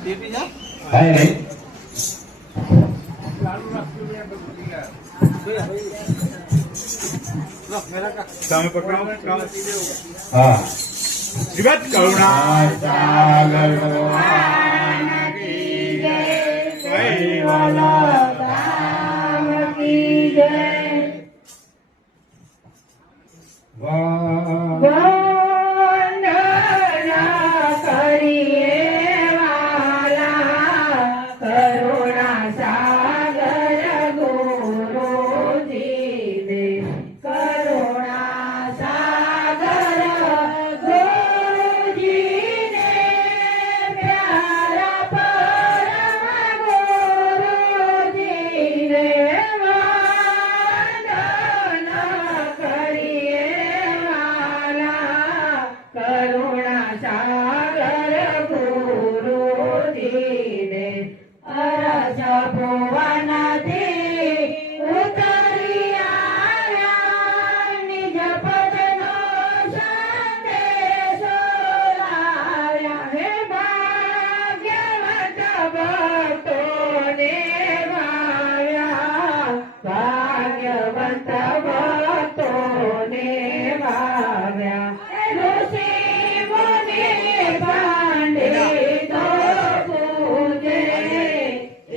हाय हाँ श्रीमद् करुणा सागर भगवान की जय, कैवल धाम की जय। वंदना करिए वाला करुणा सागर गुरुजी ने, करुणा सागर गुरुजी ने, प्यारा परम गुरुजी ने, वंदना करिए वाला करुणा सागर गुरुजी ने, अरस भुवन थी उतरी आया, निज पदनो संदेशो लाया, हे भाग्यवंत भक्तों ने गाया, भाग्यवंत भक्तों ने गाया, ऋषि मुनि पंडित पूजे,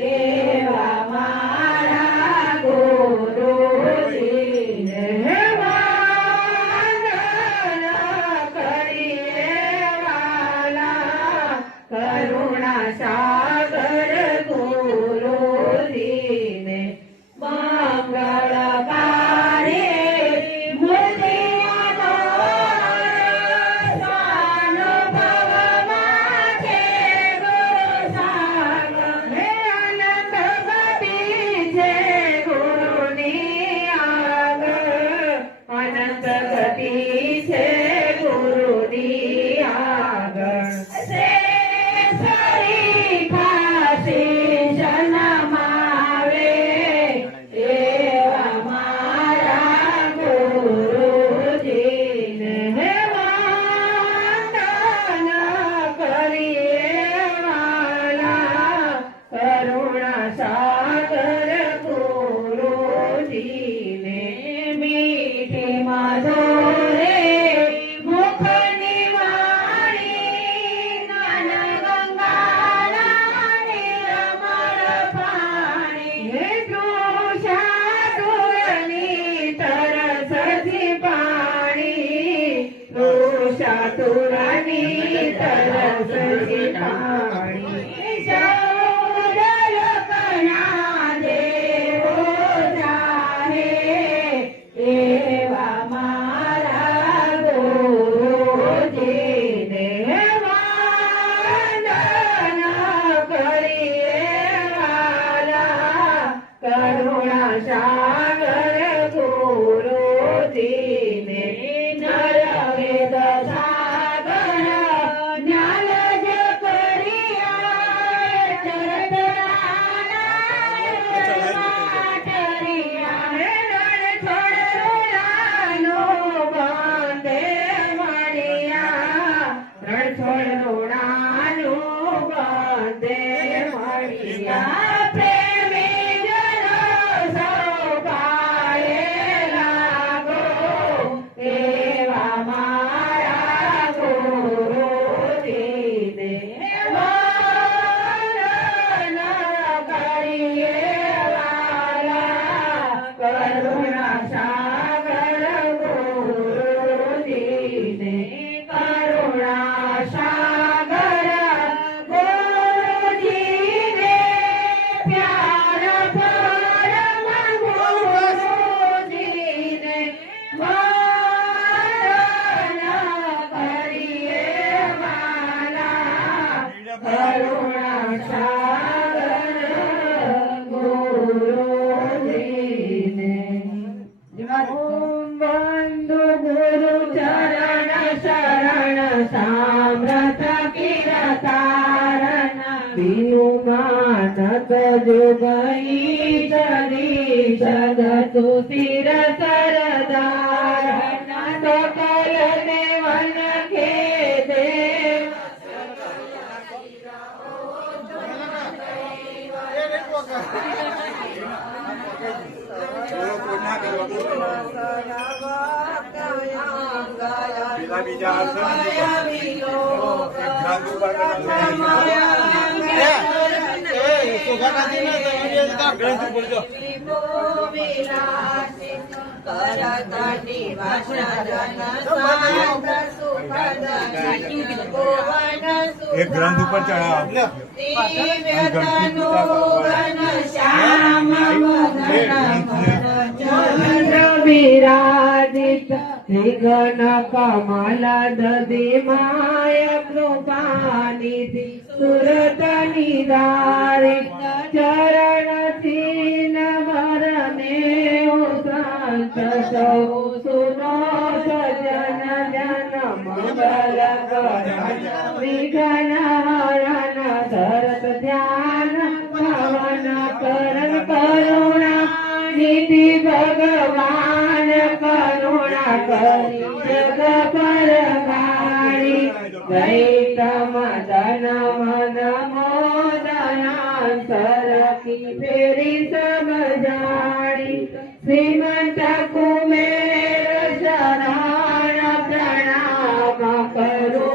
एवा मारा गुरुजी ने, वंदना करिए वाला करुणा सागर गुरुजी ने, मंगलकारी मूर्तियानो स्वानुभव माथे गुरु सागर, हे अनंत गति छे गुरुनी आगर, अनंत गति छे गुरुनी आगर, श्री खासी जन्मावे, एवा मारा गुरुजी ने, वंदना करिए वाला करुणा सागर गुरुजी ने, मीठी मधुरे मुखनी वाणी, ज्ञान गंगाला निर्मल पाणी, हे तृषा तुरनी तरसती पाणी, तृषा तुरनी तरसती पाणी, सौदर कणा देवो जाहे, एवा मारा गुरुजी ने, वंदना करिए वाला करुणा सागर गुरुजी ने, नर वेद सागर ज्ञान ज करिया, चरतराना चरिया, रण छोड़ानो बांधे मणिया, रण छोड़ानो बांधे मणिया, प्रेमी जनो सौ पाए लागो, एवा मारा गुरुजी ने, वंदना करिए वाला करुणा सागर गुरुजी ने, करुणा सागर गुरुजी ने, प्यारा परम गुरुजी ने, वंदना करिए वाला करुणा सागर गुरुजी ने, ओम बंधु गुरु चरण शरण साम्रत किरतारण, बिनु मानत जुगई चली जगतु सिर सरदारण, सकल देवन के देव પેલા બીજા એક ગ્રંથ ઉપર ચડાવ વિરાજિત વિઘ્ન કમલ દધી માય કૃપાનિધિ સુરત નિધારે ચરણ ચીન ભરને ઉદાંત સૌ સુનો સજન જન મંગલ કર વિઘ્ન હરણ ધરત ધ્યાન પવન કરણ કરુણા નિધિ ભગવાન કરુણા કરી જગ પર ગાડી દૈતમ દન મન મોદયાંતર કી ફેરી સમજાડી શ્રીમંત કુમેર શરણ પ્રણામ કરો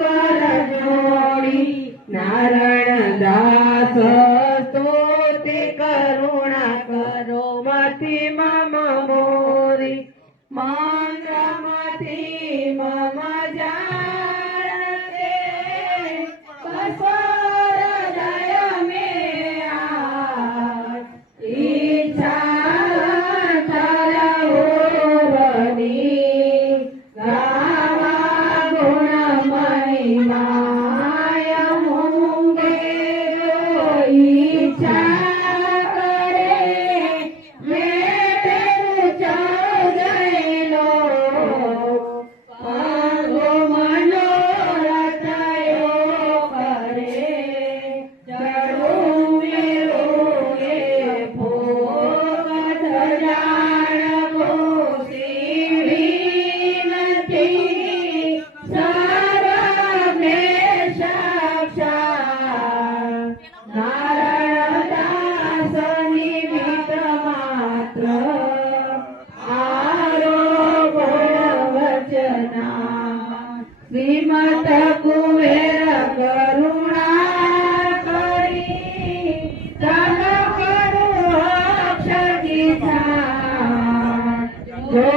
કર જોડી નારાયણ દાસ સ્તુતિ કરુણા કરો મતિ મમ મોરી મંત્રમથી મમ જાણતે કસોર દય મે ઈચ્છા તરવની ગાવા ગુણ મહિમાય મુંગે ઈચ્છા કરે મેં તેરું ચૌદયનો પાંગો મનોરથયો કરે ચડું મેરું એ ભોગ ધજાણ ભૂષી નથી સર્વને સાક્ષાત નારાયણ દાસ નિમિત્ત માત્ર આરોપણ વચના શ્રીમત કુમેર કરુણા કરી તન કરું અક્ષજી જો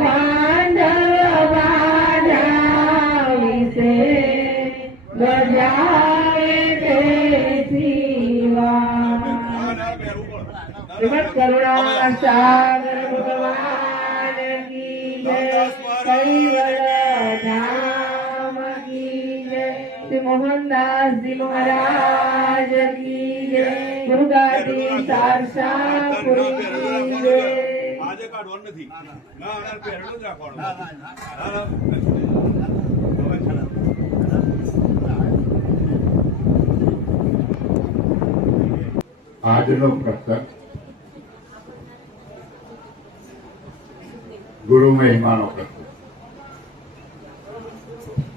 બાંધવ બાધા વિશે બજાવે તે શિવા શ્રીમદ કરુણા સાગર ભગવાન કી જય કૈવલ ધામ કી જય શ્રી મોહનદાસજી મહારાજ કી જય મુરુગાજી સારસાપુર કી જય આજે કાઢવાનું નથી ના પહેરેલું જ રાખવાનું આજનો પ્રસંગ ગુરુ મહિમાનો પ્રસંગ.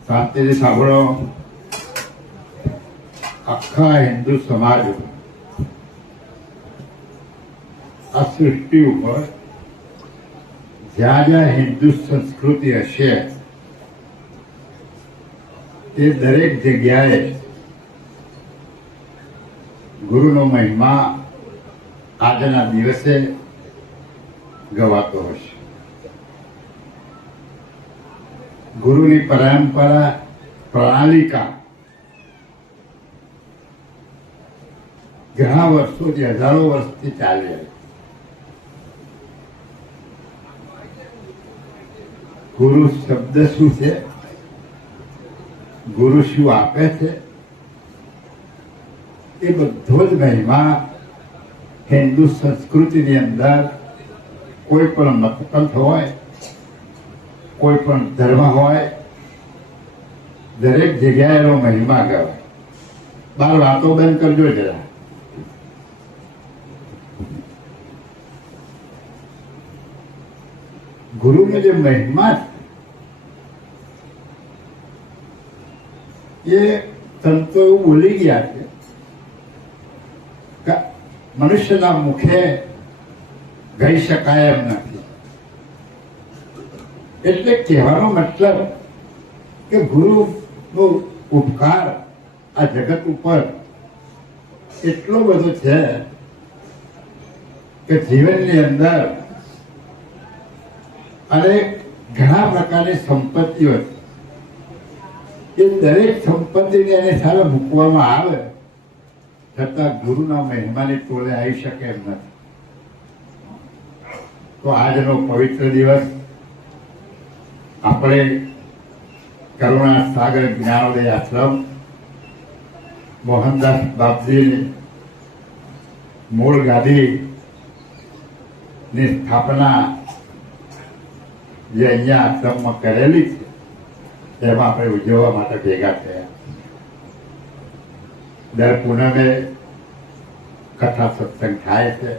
શાંતિથી સાંભળો. આખા હિન્દુ સમાજ આ સૃષ્ટિ ઉપર જ્યાં જ્યાં હિન્દુ સંસ્કૃતિ હશે તે દરેક જગ્યાએ ગુરુનો મહિમા આજના દિવસે ગવાતો હશે. ગુરુની પરંપરા પ્રણાલિકા ઘણા વર્ષોથી હજારો વર્ષથી ચાલે. ગુરુ શબ્દ શું છે, ગુરુ શું આપે છે, એ બધો જ મહિમા હિન્દુ સંસ્કૃતિની અંદર કોઈ પણ મતપંથ હોય, કોઈ પણ ધર્મ હોય, દરેક જગ્યાએ એનો મહિમા કહેવાય. બાર વાતો બંધ કરજો જરા. ગુરુનો જે મહિમા છે એ સંતો એવું બોલી ગયા છે કે મનુષ્યના મુખે ગઈ શકાય એમ નથી. એટલે કહેવાનો મતલબ કે ગુરુનો ઉપકાર આ જગત ઉપર એટલો બધો છે કે જીવનની અંદર અને ઘણા પ્રકારની સંપત્તિઓ છે. એ દરેક સંપત્તિને એને સામે મૂકવામાં આવે છતાં ગુરુના મહિમાની ટોળે આવી શકે એમ નથી. તો આજનો પવિત્ર દિવસ આપણે કરુણા સાગર જ્ઞાનોદય આશ્રમ મોહનદાસ બાપજીની મૂળ ગાદીની સ્થાપના જે અહીંયા આશ્રમમાં કરેલી છે એમાં આપણે ઉજવવા માટે ભેગા થયા. દર પૂનમે કથા સત્સંગ થાય છે.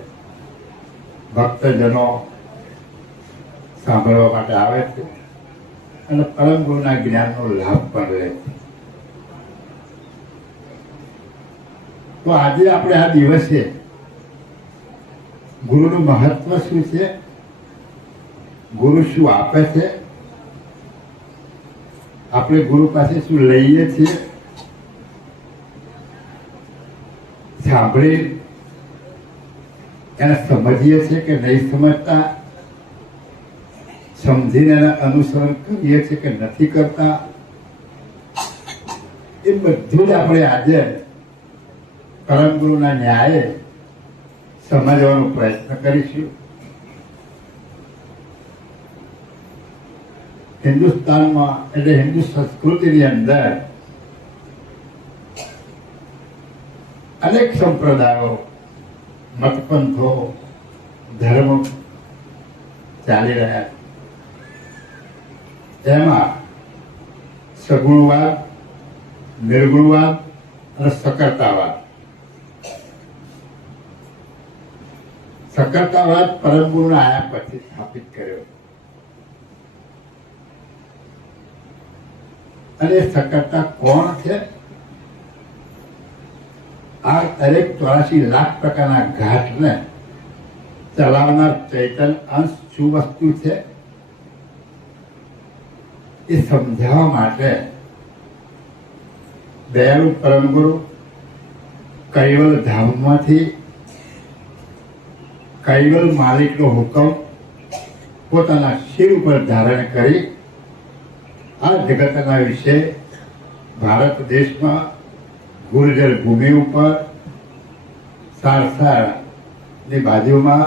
ભક્તજનો સાંભળવા માટે આવે છે અને પરમ ગુરુના જ્ઞાનનો લાભ પણ લે છે. તો આજે આપણે આ દિવસે ગુરુનું મહત્વ શું છે, ગુરુ શું આપે છે, આપણે ગુરુ પાસે શું લઈએ છીએ, સાંભળી એને સમજીએ છીએ કે નહીં સમજતા, સમજીને એના અનુસરણ કરીએ છીએ કે નથી કરતા, એ બધું જ આપણે આજે પરમ ગુરુના ન્યાયે સમજવાનો પ્રયત્ન કરીશું. હિન્દુસ્તાનમાં એટલે હિન્દુ સંસ્કૃતિની અંદર અનેક સંપ્રદાયો, મતપંથો, ધર્મ ચાલી રહ્યા છે. એમાં સગુણવાદ, નિર્ગુણવાદ અને સકર્તાવાદ. સકર્તાવાદ પરમ ગુરુના આયા પછી સ્થાપિત કર્યો અને સકર્તા કોણ છે? આ દરેક 84 લાખ પ્રકારના ઘાટને ચલાવનાર ચૈતન્ય અંશ શું વસ્તુ છે એ સમજાવવા માટે દયાળુ પરમ ગુરુ કૈવલ ધામમાંથી કૈવલ માલિકનો હુકમ પોતાના શિર ઉપર ધારણ કરી આ જગતના વિશે ભારત દેશમાં ગુર્જર ભૂમિ ઉપર સારસાની બાજુમાં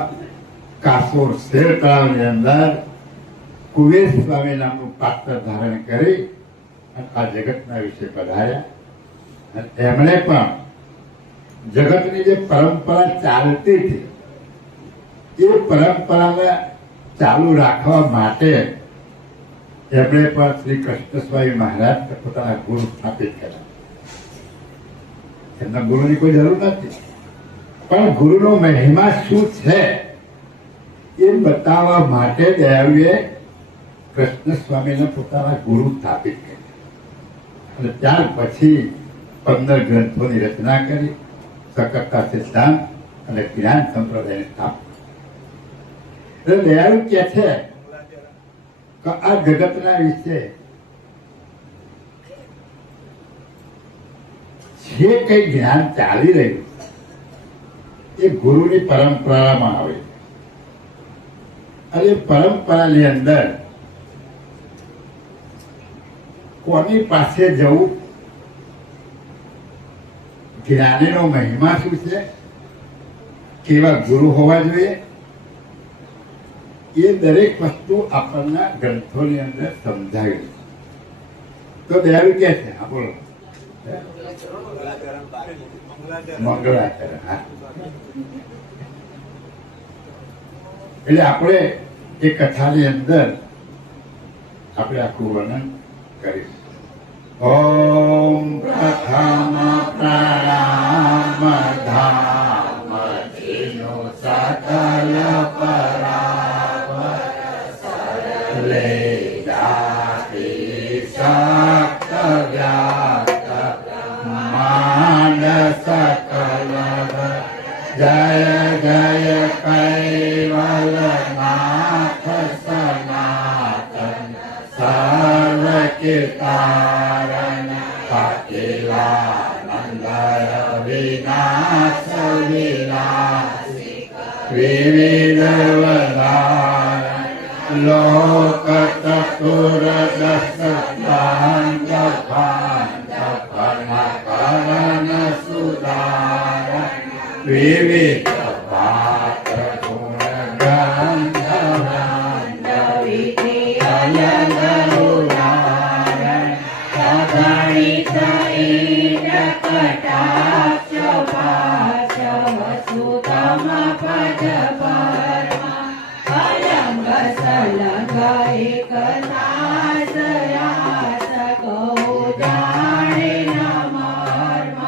કાસોર શેર તળાવની અંદર કુબેર સ્વામી નામનું પાત્ર ધારણ કરી અને આ જગતના વિશે પધાર્યા. અને એમણે પણ જગતની જે પરંપરા ચાલતી હતી એ પરંપરાને ચાલુ રાખવા માટે એમણે પણ શ્રી કૃષ્ણ સ્વામી મહારાજ પોતાના ગુરુ સ્થાપિત કર્યા. એમના ગુરુની કોઈ જરૂર નથી, પણ ગુરુનો મહિમા શું છે એ બતાવવા માટે દયાળુએ કૃષ્ણ સ્વામીને પોતાના ગુરુ સ્થાપિત કર્યા અને ત્યાર પછી 15 ગ્રંથોની રચના કરી, સકર્તા સિદ્ધાંત અને જ્ઞાન સંપ્રદાયની સ્થાપના. એટલે દયાળુ કે છે કે આ જગતના વિશે જે કઈ જ્ઞાન ચાલી રહ્યું એ ગુરુની પરંપરામાં આવે અને પરંપરાની અંદર કોની પાસે જવું, જ્ઞાનીનો મહિમા શું છે, કેવા ગુરુ હોવા જોઈએ, એ દરેક વસ્તુ આપણના ગ્રંથોની અંદર સમજાવી. તો દયાળુ કે છે, હા બોલો, મંગળાચરણ. હા, એટલે આપણે એ કથાની અંદર આપણે આખું વર્ણન કરીશું. ઓમ પ્રથમ પ્રણામ ધામ જીનો સકલ પરાવર લે જાતિ શક્ત વ્યાપ્ત માંડ સકલ જય વિનાશ વિવિધ લોક ચતુર્દશ કરણ સુધારણ વિવિધ પાત્ર ગુણ ગ્રંથ અલગ ઉદાહરણ અગણિત કટાક્ષ પાશ વસુતમ પદ પરમા અલંગ સલંગ એક નાસયાસ કહો જાણે ન મર્મ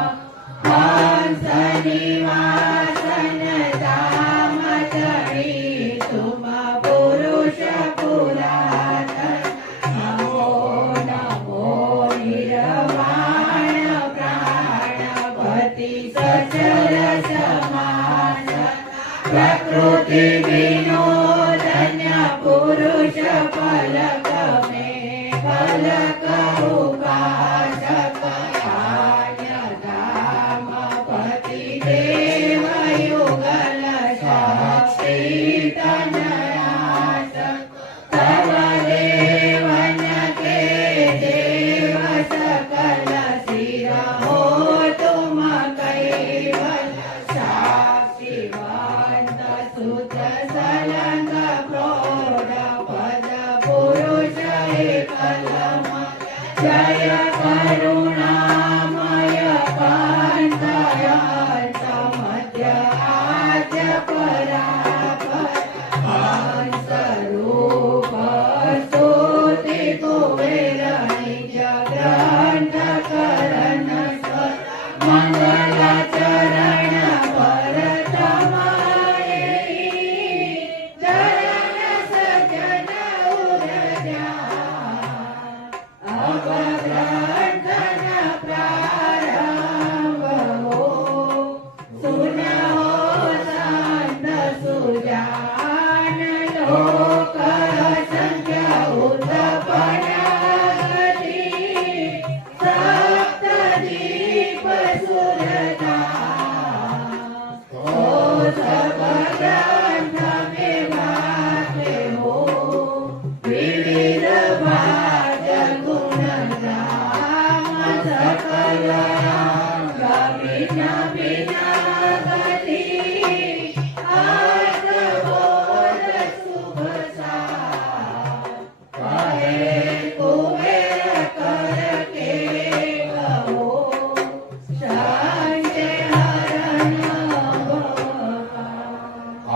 હંસ નિવાસન ધામ ચડી તુમ પુરુષ પુરાતન નમો નમો નિર્વાણ પ્રાણપતિ સચર સમાન પ્રકૃતિ વિનોદન્ય પુરુષ પલક મે પલક ઉપાસક કાન્ય ધામ પતિ દેવ યુગલ શક્તિ તનયાસ તવ દેવન્ય કે દેવ સકલ શિર હો તુમ કૈવલ સાક્ષીવંત સુત સલંગ પ્રૌઢ પદ પુરુષ એકલમ જય કરુણામય કાંતયંત મધ્ય આજ પરાપર હંસ રૂપ સ્તુતિ કુબેર નિજ ગ્રંથ કરણ સ્વર મંગલ ચરણ પર તમારે ચરણ સજન ઉરજા અવગ્રંથન પ્રારંભ હો સુન હો સંત સુજાન લોક સંખ્ય ઉત્પન્ન ગતિ સપ્ત દીપ સુરતા ઓ સબ ગ્રંથ મે ભાગે હો વિવિધ ભાગ ગુણ ગ્રામ સકલ ગવિના વિના ગતિ આત્મબોધ શુભ કહે કુબેર કર કે કહો સંજય હરણ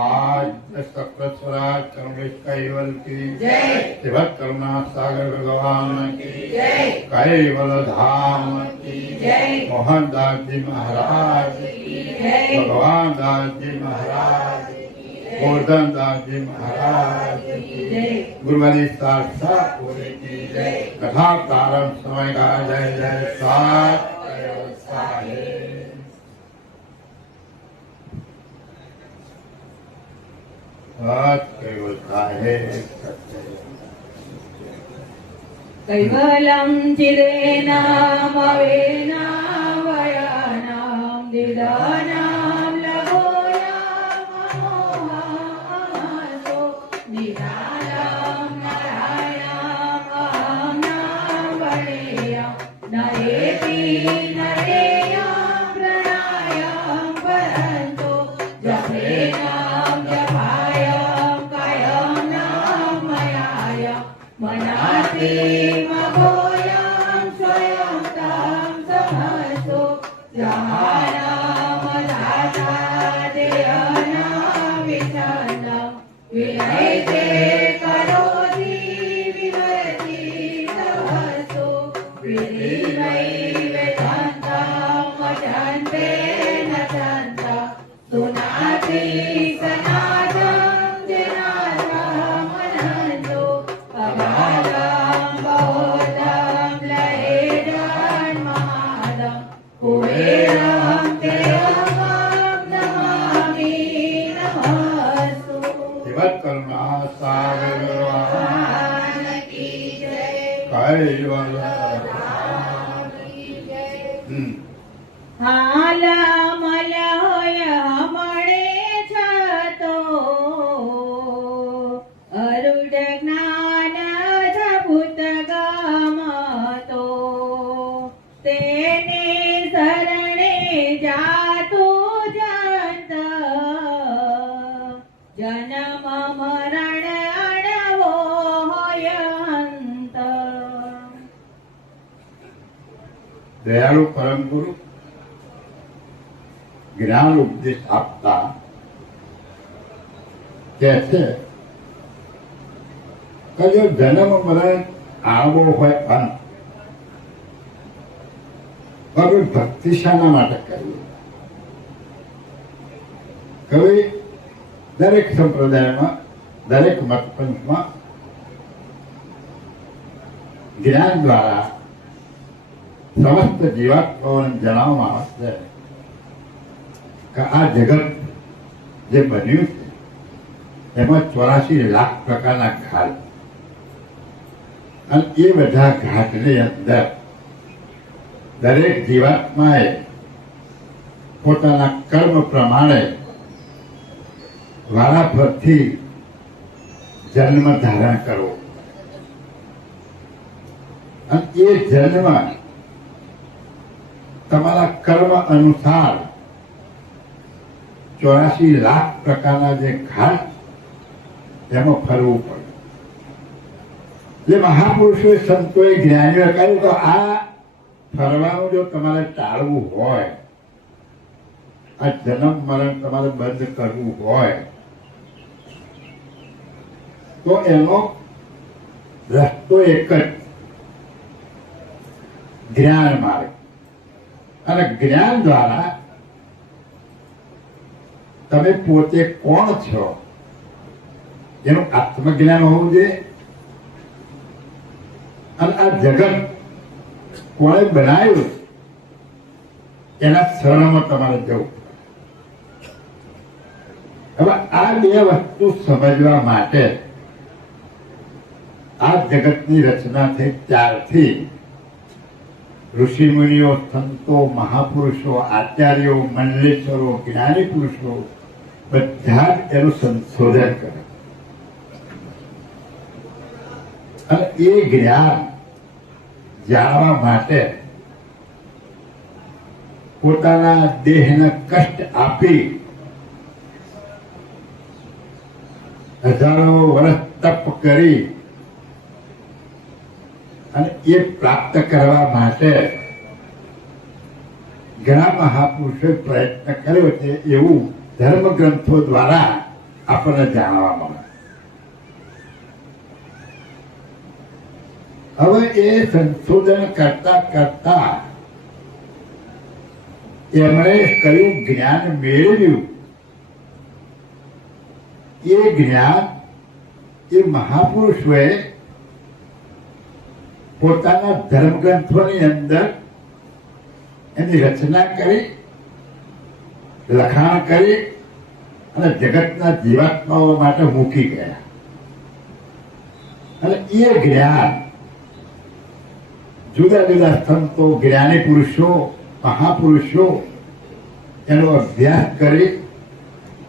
आज सप्तस्वराज करुणेश कैवल की जय शिवत करुणा सागर भगवान की जय कैवल धाम की जय मोहनदास जी महाराज की जय भगवान दास जी महाराज गोवर्धन दास जी महाराज की जय गुरुवारी शास्त्रापुरी की जय कथा प्रारंभ समय का जय जय सात साहेब कैवल साहेब कैवलं चिदेनामवेनावयानां दिदानां लघोयामोहासो निरालां नारायणां नावणेयं नरेति नरेयं प्रणायां परन्तो जपेनां जपायं कायं नामयाय मनाति मघोयं स्वयं तं सहसो जहानामधाता देयनां विचन्दं विनयते करोति विनयति सहसो विधिवै वेदान्तं वचन्ते न चन्तं सुनाति सनातं जनार्दनमनन्तो अगाधं बहोदं लहेदन्महादं कुबेरं तेऽहं नमामि नमस्तु शिवत करुणा सागर भगवान की जय कैवल हालम જાતું જંત જન્મ મરણ અણવો હોય અંત. દયાળુ પરમ ગુરુ જ્ઞાન ઉપદેશ આપતા કે છે કે જો જન્મ મરણ આવો હોય અંત, હવે ભક્તિ શાના માટે કરવી? કવિ દરેક સંપ્રદાયમાં, દરેક મતપંથમાં જ્ઞાન દ્વારા સમસ્ત જીવાત્માઓને જણાવવામાં આવશે કે આ જગત જે બન્યું છે એમાં 84 લાખ પ્રકારના ઘાટ, અને એ બધા ઘાટની અંદર દરેક જીવાત્માએ પોતાના કર્મ પ્રમાણે વારાફરથી જન્મ ધારણ કરવો, અને એ જન્મ તમારા કર્મ અનુસાર 84 લાખ પ્રકારના જે ઘાટ એમાં ફરવું પડે. જે મહાપુરુષોએ, સંતોએ, જ્ઞાનીઓએ કહ્યું કે આ ફરવાનું જો તમારે ટાળવું હોય, આ જન્મ મરણ તમારે બંધ કરવું હોય તો એનો રસ્તો એક જ, જ્ઞાન માર્ગ. અને જ્ઞાન દ્વારા તમે પોતે કોણ છો એનું આત્મજ્ઞાન હોવું જોઈએ, અને આ જગત કોણે બનાવ્યું એના શરણમાં તમારે જવું. હવે આ બે વસ્તુ સમજવા માટે આ જગતની રચના થઈ ત્યારથી ઋષિ મુનિઓ, સંતો, મહાપુરુષો, આચાર્યો, મંડલેશ્વરો, જ્ઞાની પુરુષો બધા જ એનું સંશોધન કરે, અને એ જ્ઞાન જાણવા માટે પોતાના દેહને કષ્ટ આપી હજારો વર્ષ તપ કરી અને એ પ્રાપ્ત કરવા માટે ઘણા મહાપુરુષોએ પ્રયત્ન કર્યો છે, એવું ધર્મ ગ્રંથો દ્વારા આપણને જાણવા મળે. હવે એ સંશોધન કરતા કરતા એમણે કયું જ્ઞાન મેળવ્યું, એ જ્ઞાન એ મહાપુરુષોએ પોતાના ધર્મગ્રંથોની અંદર એની રચના કરી, લખાણ કરી અને જગતના જીવાત્માઓ માટે મૂકી ગયા. અને એ જ્ઞાન જુદા જુદા સંતો, જ્ઞાની પુરુષો, મહાપુરુષો એનો અભ્યાસ કરી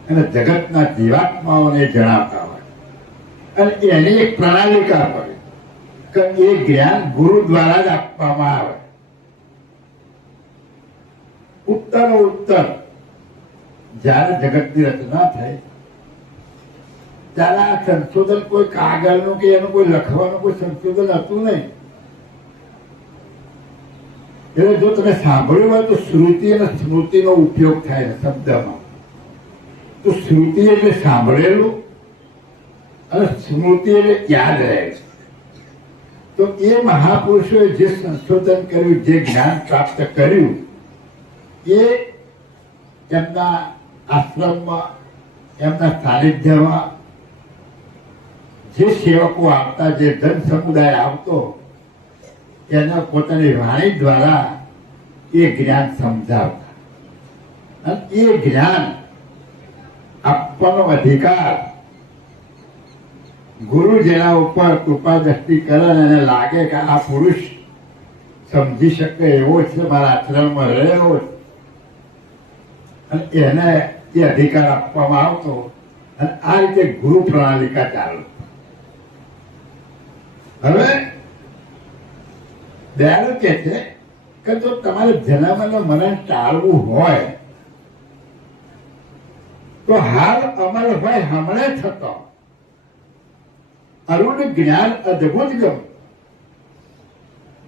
અને જગતના જીવાત્માઓને જણાવતા હોય, અને એની એક પ્રણાલિકા પડે કે એ જ્ઞાન ગુરુ દ્વારા જ આપવામાં આવે. ઉત્તર ઉત્તર જ્યારે જગતની રચના થઈ ત્યારે આ સંશોધન કોઈ કાગળનું કે એનું કોઈ લખવાનું કોઈ સંશોધન હતું નહીં. એટલે જો તમે સાંભળ્યું હોય તો શ્રુતિ અને સ્મૃતિનો ઉપયોગ થાય છે શબ્દમાં. તો શ્રુતિ એટલે સાંભળેલું અને સ્મૃતિ એટલે યાદ રહે છે. તો એ મહાપુરુષોએ જે સંશોધન કર્યું, જે જ્ઞાન પ્રાપ્ત કર્યું, એ એમના આશ્રમમાં, એમના સાનિધ્યમાં જે સેવકો આવતા, જે ધન સમુદાય આવતો, એને પોતાની વાણી દ્વારા એ જ્ઞાન સમજાવતા. અને એ જ્ઞાન આપવાનો અધિકાર ગુરુ જેના ઉપર કૃપા દ્રષ્ટિ કરે અને એને લાગે કે આ પુરુષ સમજી શકે એવો છે, મારા આશ્રમમાં રહેલો છે, અને એને એ અધિકાર આપવામાં આવતો. અને આ રીતે ગુરુ પ્રણાલિકા ચાલુ. હવે દયાળુ કે છે કે જો તમારે જન્મ અને મરણ ટાળવું હોય તો હાલ અમલ હોય હમણે થતો અરુણ જ્ઞાન અદ્ભુત ગમ.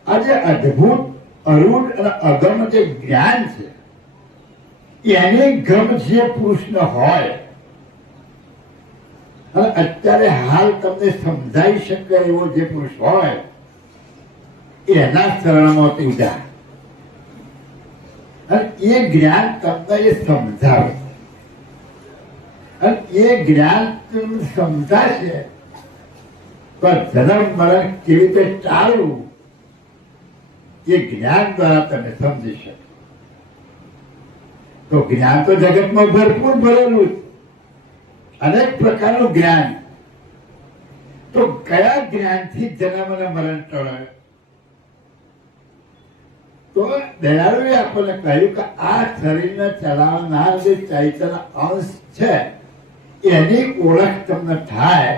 આજે અદ્ભુત અરુણ અને અગમ જે જ્ઞાન છે એની ગમ જે પુરુષને હોય અને અત્યારે હાલ તમને સમજાઈ શકે એવો જે પુરુષ હોય એના શરણમાં તું જા અને એ જ્ઞાન તમને એ સમજાવે અને એ જ્ઞાન તમને સમજાશે તો જન્મ મરણ કેવી રીતે ટાળવું એ જ્ઞાન દ્વારા તમે સમજી શકો. તો જ્ઞાન તો જગતમાં ભરપૂર ભરેલું છે, અનેક પ્રકારનું જ્ઞાન. તો કયા જ્ઞાનથી જન્મ અને મરણ ટળે? તો દયાળુએ આપણને કહ્યું કે આ શરીરને ચલાવનાર જે ચૈતન્ય અંશ છે એની ઓળખ તમને થાય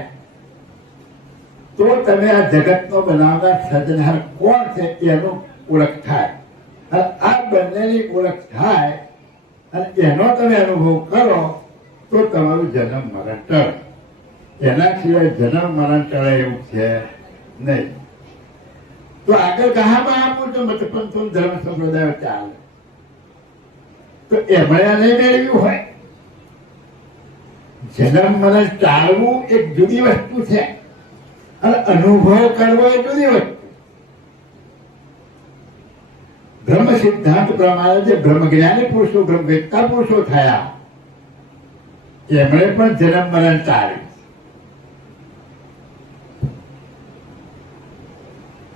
તો તમે આ જગતનો બનાવનાર સર્જનહાર કોણ છે એનું ઓળખ થાય. અને આ બંનેની ઓળખ થાય અને એનો તમે અનુભવ કરો તો તમારું જન્મ મરણ ટળે. એના સિવાય જન્મ મરણ ટળે એવું છે નહીં. તો આગળ કહામાં આપું તો મતપંથો ધર્મ સંપ્રદાયો ચાલે તો એમણે નહીં મેળવ્યું હોય. જન્મ મરણ ટાળવું એક જુદી વસ્તુ છે અને અનુભવ કરવો એ જુદી વસ્તુ. બ્રહ્મ સિદ્ધાંત પ્રમાણે જે બ્રહ્મ જ્ઞાની પુરુષો બ્રહ્મ વેદતા પુરુષો થયા એમણે પણ જન્મ મરણ ટાળ્યું.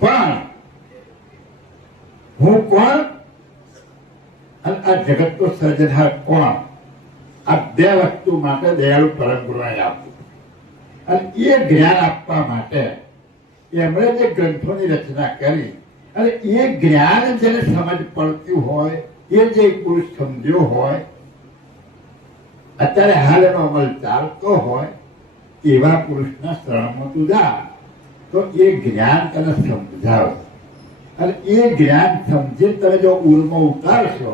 પણ હું કોણ અને આ જગતનો સર્જનહાર કોણ? આ બે વસ્તુ માટે દયાળુ પરમ ગુરુએ આપ્યું. અને એ જ્ઞાન આપવા માટે એમણે જે ગ્રંથોની રચના કરી અને એ જ્ઞાન જેને સમજ પડતું હોય એ જે પુરુષ સમજ્યો હોય અત્યારે હાલ એનો અમલ ચાલતો હોય એવા પુરુષના શરણમાં તું જા તો એ જ્ઞાન તને સમજાવે. અને એ જ્ઞાન સમજી તમે જો ઉર્મો ઉતારશો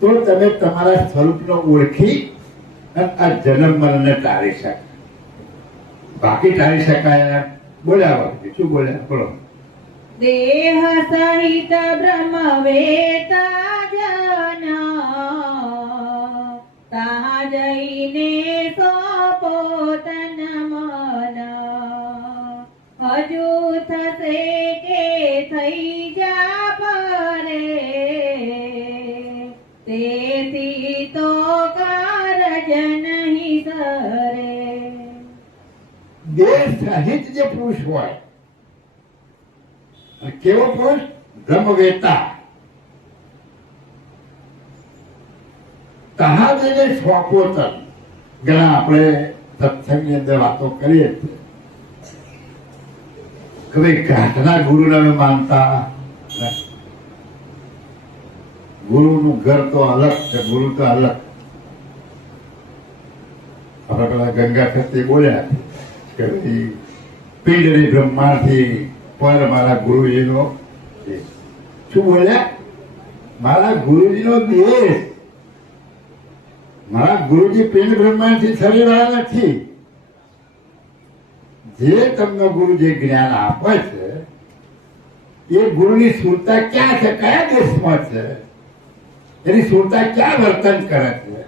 તો તમે તમારા સ્વરૂપનો ઓળખી અને આ જન્મ મરણને ટાળી શકો. બાકી ટાળી શકાય બોલ્યા વખતે શું બોલ્યા બોલો? દેહ સહિત બ્રહ્મ વેતા જના તા જઈને સોપો તન મન હજુ થશે કે થઈ જા પરે તેથી તો કારજ નહીં સરે. દેહ સહિત જે પુરુષ હોય કેવો પુરુષ? બ્રહ્મવેતા. તહા જઈને સ્વાપો તન. ઘણા આપણે સત્સંગની અંદર વાતો કરીએ છીએ કે ભાઈ ઘાટના ગુરુને અમે માનતા. ગુરુનું ઘર તો અલગ છે, ગુરુ તો અલગ. આપણે પેલા ગંગા ખત્રી બોલ્યા કે ભાઈ પિંડની બ્રહ્માથી પર મારા ગુરુજીનો શું બોલ્યા? મારા ગુરુજીનો દેશ. મારા ગુરુજી પિંડ બ્રહ્માંડથી શરીર વાળા નથી. જે તમને ગુરુ જે જ્ઞાન આપે છે એ ગુરુની સુરતા ક્યાં છે, કયા દેશમાં છે, એની સુરતા ક્યાં વર્તન કરે છે?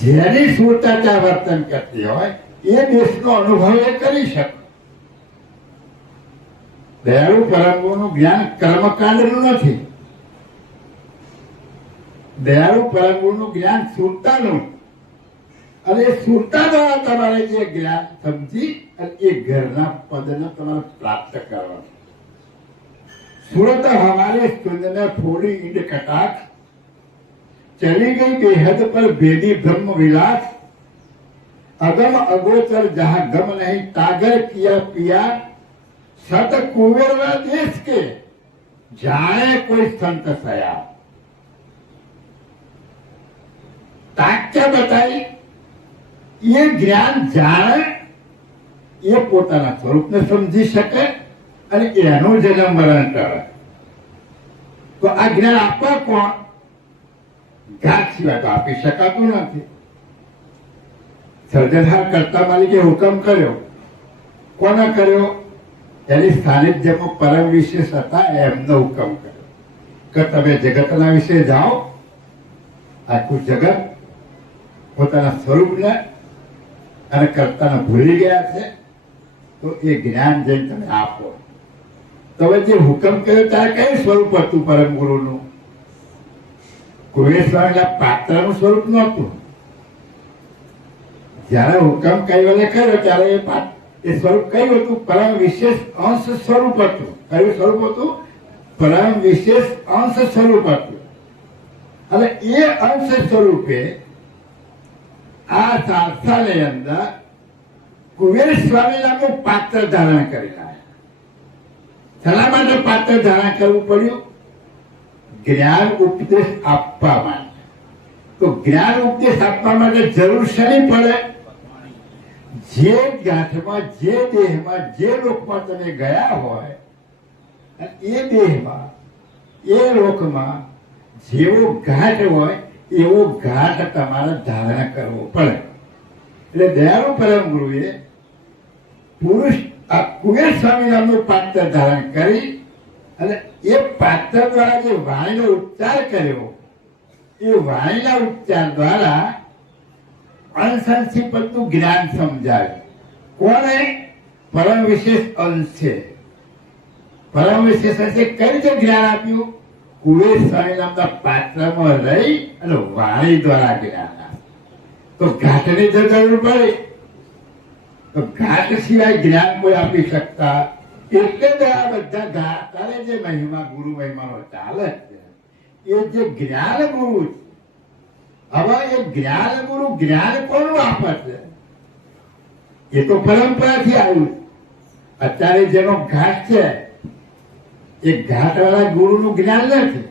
જેની સુરતા ક્યાં વર્તન કરતી હોય એ દેશનો અનુભવ એ કરી શકે. દયાળુ પરમગુરુનું જ્ઞાન કર્મકાંડનું નથી. દયાળુ પરમગુરુનું જ્ઞાન સુરતાનું. અને એ સુરતા દ્વારા તમારે જે જ્ઞાન સમજી અને એ ઘરના પદને તમારે પ્રાપ્ત કરવાનું. સુરત હમારે સુંદને ફોડી ઈંડ કટાક્ષ ચલી ગઈ બેહદ પર ભેદી બ્રહ્મ વિલાસ અગમ અગોચર જહાं ગમ નહીં તાગર કિયા પિયા સત કુંવરવા દેશ કે જાણે કોઈ સંત થયા. તાક્ય બતાવી એ જ્ઞાન જાણે એ પોતાના સ્વરૂપને સમજી શકે અને એનું જન્મ મરણ ટળે. તો આ જ્ઞાન આપવા કોણ? ઘાટ સિવાય તો આપી શકાતું નથી. સર્જનહાર કરતા માલિકે હુકમ કર્યો. કોને કર્યો? એની સાનિધ્યમાં પરમ વિશેષ હતા એમનો હુકમ કર્યો કે તમે જગતના વિશે જાઓ. આખું જગત પોતાના સ્વરૂપને અને કર્તાને ભૂલી ગયા છે, તો એ જ્ઞાન જઈને તમે આપો. તો હવે જે હુકમ કર્યો ત્યારે કયું સ્વરૂપ હતું પરમ ગુરુનું? કુબેર સ્વામીના પાત્રનું સ્વરૂપ નહોતું. જયારે હુકમ કૈવલ્ય કર્યો ત્યારે એ સ્વરૂપ કયું હતું? પરમ વિશેષ અંશ સ્વરૂપ હતું. કયું સ્વરૂપ હતું? પરમ વિશેષ અંશ સ્વરૂપ હતું. અને એ અંશ સ્વરૂપે આ સારસાની અંદર કુબેર સ્વામી નામનું પાત્ર ધારણ કરી લાયા. શેના માટે પાત્ર ધારણ કરવું પડ્યું? જ્ઞાન ઉપદેશ આપવા માટે. તો જ્ઞાન ઉપદેશ આપવા માટે જરૂર શેની પડે? જે ગાંઠમાં, જે દેહમાં, જે લોકમાં તમે ગયા હોય, એ દેહમાં, એ લોકમાં જેવો ઘાટ હોય એવો ઘાટ તમારે ધારણ કરવો પડે. એટલે દયાળુ પરમ ગુરુએ પુરુષ આ કુબેર સ્વામી નામનું પાત્ર ધારણ કરી અને એ પાત્ર દ્વારા જે વાણીનો ઉચ્ચાર કર્યો, એ વાણીના ઉચ્ચાર દ્વારા અનસંસી પદનું જ્ઞાન સમજાવ્યું. કોને? પરમ વિશેષ અંશ છે. પરમ વિશેષ અંશે કઈ રીતે જ્ઞાન આપ્યું? કુબેર સ્વામી નામના પાત્રમાં રહી અને વાણી દ્વારા જ્ઞાન આપ્યું. તો ઘાટની તો જરૂર પડે. તો ઘાટ સિવાય જ્ઞાન કોઈ આપી શકતા? એટલે આ બધા ઘાટાને જે મહિમા, ગુરુ મહિમાનો ચાલે છે, એ જે જ્ઞાન ગુરુ છે. હવે એ જ્ઞાન ગુરુ જ્ઞાન કોનું આપે છે? એ તો પરંપરાથી આવ્યું. અત્યારે જેનો ઘાટ છે એ ઘાટ વાળા ગુરુનું જ્ઞાન નથી.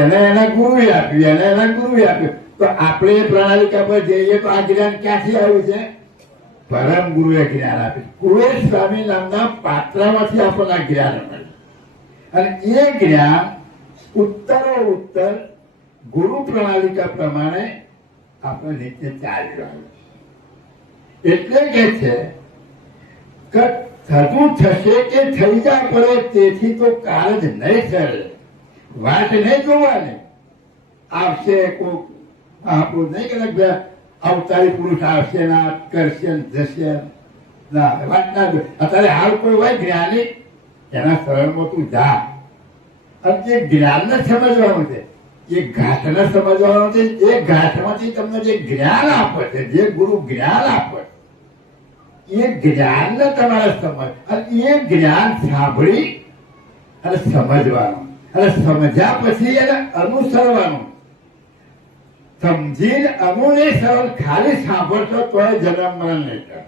એને એના ગુરુએ આપ્યું, એને એના ગુરુએ આપ્યું. તો આપણે એ પ્રણાલિકા પર જઈએ તો આ જ્ઞાન ક્યાંથી આવ્યું છે? પરમ ગુરુએ જ્ઞાન આપ્યું. કુબેર સ્વામી નામના પાત્રમાંથી આપણને જ્ઞાન મળ્યું. અને એ જ્ઞાન ઉત્તર ગુરુ પ્રણાલિકા પ્રમાણે આપણે નીચે ચાલી રહ્યું. એટલે કે છે કે થતું થશે કે થઈ જા પડે, તેથી તો કાળ જ નહીં સરે. વાટ નહીં જોવાની. આવશે કોઈ આપણું નહીં કે અવતારી પુરુષ આવશે ના કરશે જશે ના, વાત ના. અત્યારે હાલ કોઈ હોય જ્ઞાની, એના શરણમાં તું જા અને જે જ્ઞાનને સમજવાનું છે, એ ઘાટને સમજવાનું છે. એ ઘાટમાંથી તમને જે જ્ઞાન આપે છે, જે ગુરુ જ્ઞાન આપે, એ જ્ઞાનને તમારે સમજ અને એ જ્ઞાન સાંભળી અને સમજવાનું અને સમજ્યા પછી એને અનુસરવાનું. સમજીને અમુને સરળ ખાલી સાંભળશો તો જન્મ મરણ નહીં થાય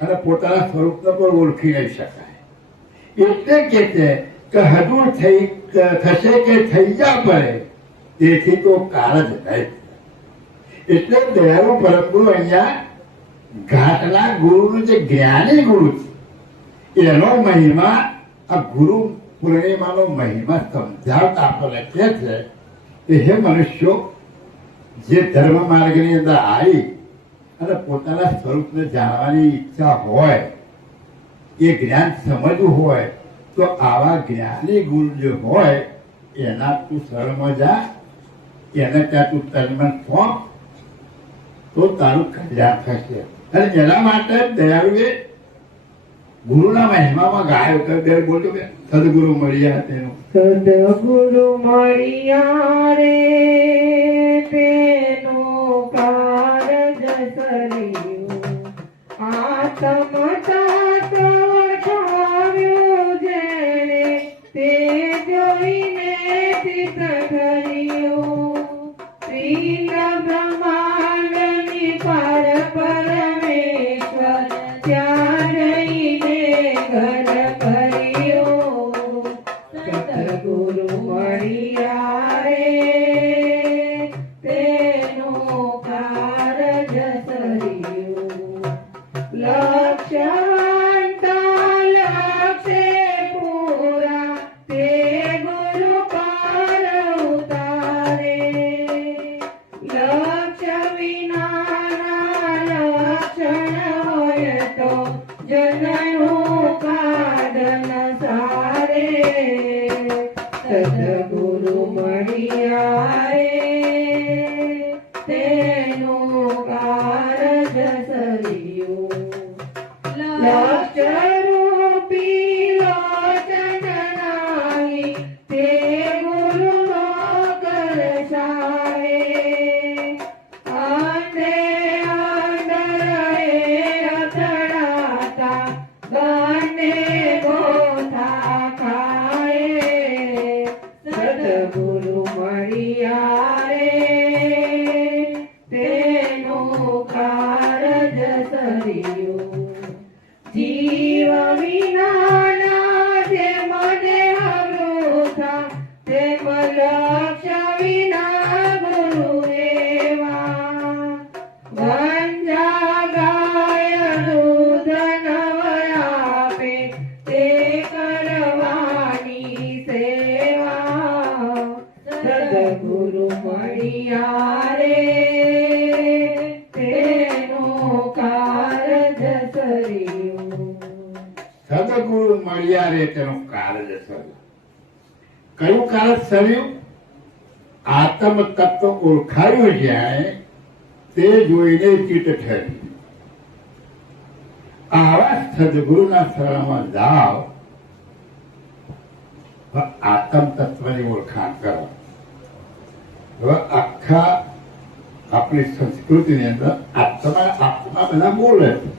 અને પોતાના સ્વરૂપને પણ ઓળખી નહીં શકાય. એટલે કે છે કે હજુ થશે કે થઈ જા પડે, તેથી તો કાળ જ નહીં. એટલે દયાળુ પરમ ગુરુ અહીંયા ઘાટના ગુરુનું જે જ્ઞાની ગુરુ છે એનો મહિમા, આ ગુરુ પૂર્ણિમાનો મહિમા સમજાવતા આપણને કહે છે કે હે મનુષ્યો, જે ધર્મ માર્ગની અંદર આવી અને પોતાના સ્વરૂપને જાણવાની ઈચ્છા હોય, એ જ્ઞાન સમજવું હોય, તો આવા જ્ઞાની ગુરુ જે હોય એના તું શરણમાં જા, એને ત્યાં તું તન્મન સોંપ, તો તારું કલ્યાણ થશે. અને એના માટે દયાળુએ ગુરુના મહિમામાં ગાયો કે બે બોલ્યો કે સદગુરુ મળ્યા તેનું. સદગુરુ મળ્યા રે તેનું કારજ સર્યું, આત્મ તત્વ ઠાવ્યું જેણે, તે જોઈને ચિત્ત ધર્યું. શ્રી બ્રહ્માંડની પર પરમેશ્વર, ત્યાં જઈને ઘર કર્યો. સદગુરુ મળ્યા રે લક્ષરૂપી લોચન નાહી તે ગુરુનો કરસાવે. અંધે અંધ રહે અથડાતા બંને ગોથા ખાય. સદગુરુ મળ્યા રે તેનું કારજ સર્યું. જીવ વિનાના જેમ દેહ વૃથા તેમ લક્ષ્ય વિના ગુરુ એવા. વંજા ગાય દૂધ નવયાપે તે કરવાની સેવા. સદગુરુ મળ્યા રે તેનું કારજ સર્યું. સદગુરુ મળ્યા રે તેનું કાર્ય સર્યું. કયું કાર્ય સર્યું? આત્મ તત્વ ઓળખાયું જાય તે જોઈને ચિત્ત ઠર્યું. આવા સદગુરુના શરણમાં જાઓ, આત્મ તત્વની ઓળખાણ કરો. હવે આખા આપણી સંસ્કૃતિની અંદર આત્મા આત્મા બધા બોલે છે,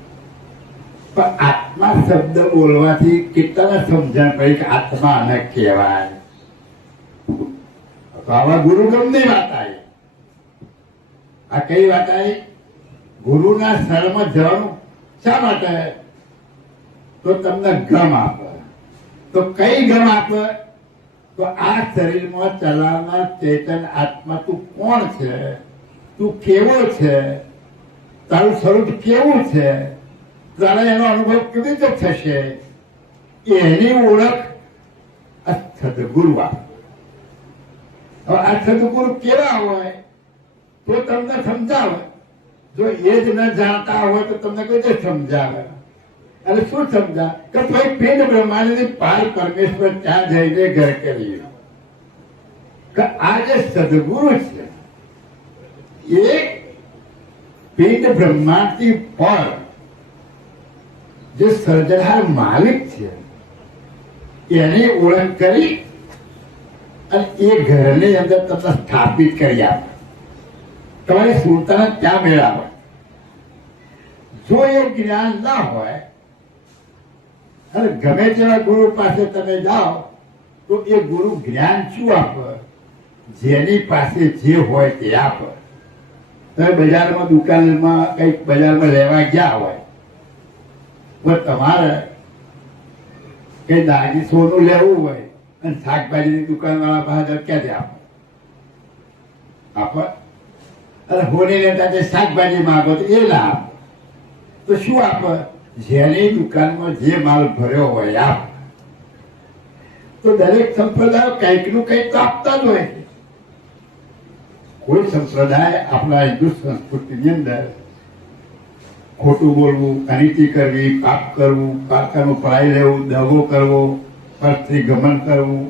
પણ આત્મા શબ્દ બોલવાથી કેટલાને સમજણ પડી કે આત્મા આને કહેવાય. તો આવા ગુરુ ગમની વાત આવી. આ કઈ વાત આવી? ગુરુના શરણમાં જવાનું શા માટે? તો તમને ગમ આપે. તો કઈ ગમ આપે? તો આ શરીરમાં ચલાવનાર ચેતન આત્મા તું કોણ છે, તું કેવો છે, તારું સ્વરૂપ કેવું છે, તારે એનો અનુભવ કેવી રીતે થશે, એની ઓળખ આ સદગુરુ આપે. હવે આ સદગુરુ કેવા હોય તો તમને સમજાવે. જો એ જ ન જાણતા હોય તો તમને કોઈ રીતે સમજાવે? અને શું સમજા કે ભાઈ પિંડ બ્રહ્માંડની પાર પરમેશ્વર ત્યાં જઈને ઘર કરીએ. કે આ જે સદગુરુ છે એ પિંડ બ્રહ્માંડથી પર જે સર્જનહાર માલિક છે એની ઓળખ કરી અને એ ઘરની અંદર તમને સ્થાપિત કરી આપે. તમારી સુરતાને ત્યાં મેળવે. જો એ જ્ઞાન ના હોય અને ગમે તેવા ગુરુ પાસે તમે જાઓ તો એ ગુરુ જ્ઞાન શું આપે? જેની પાસે જે હોય તે આપે. તમે બજારમાં દુકાનમાં કંઈક બજારમાં લેવા ગયા હોય તો તમારે કઈ દાગી સોનું લેવું હોય અને શાકભાજીની દુકાનવાળા પાસે ક્યાંથી આપે? આપે. અને હોળીને ત્યાં શાકભાજી માંગો તો એ ના આપે. તો શું આપે? જેની દુકાનમાં જે માલ ભર્યો હોય આપ. તો દરેક સંપ્રદાય કંઈકનું કંઈક તો આપતા જ હોય. કોઈ સંપ્રદાય આપણા હિન્દુ સંસ્કૃતિની અંદર ખોટું બોલવું, અનીતિ કરવી, પાપ કરવું, પારકાનું પડાઈ લેવું, દગો કરવો, પરથી ગમન કરવું,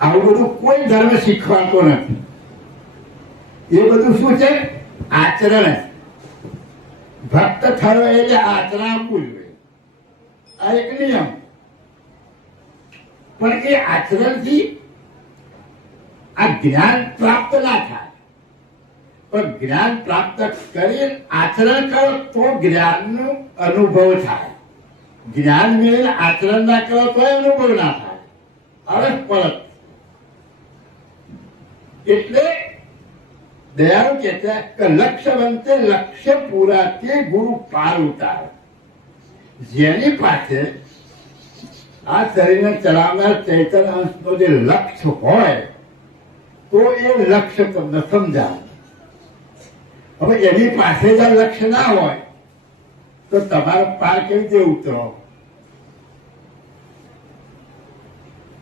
આવું બધું કોઈ ધર્મ શીખવાતો નથી. એ બધું શું છે? આચરણ. ભક્ત થયો એટલે આચરણ આપવું જોઈએ. આ એક નિયમ. પણ એ આચરણથી આ જ્ઞાન પ્રાપ્ત ના થાય. પણ જ્ઞાન પ્રાપ્ત કરી આચરણ કરો તો જ્ઞાનનો અનુભવ થાય. જ્ઞાન મેળવીને આચરણ ના કરો તો અનુભવ ના થાય. અરસ પરત. એટલે દયાળુ કહેતા કે લક્ષ્ય બનતે લક્ષ્ય પૂરા તે ગુરુ પાર ઉતારે. જેની પાસે આ શરીરને ચલાવનાર ચૈતન્ય અંશનો જે લક્ષ્ય હોય તો એ લક્ષ્ય તમને સમજાવે. હવે એની પાસે જ આ લક્ષ્ય ના હોય તો તમારે પાર કેવી રીતે ઉતરો?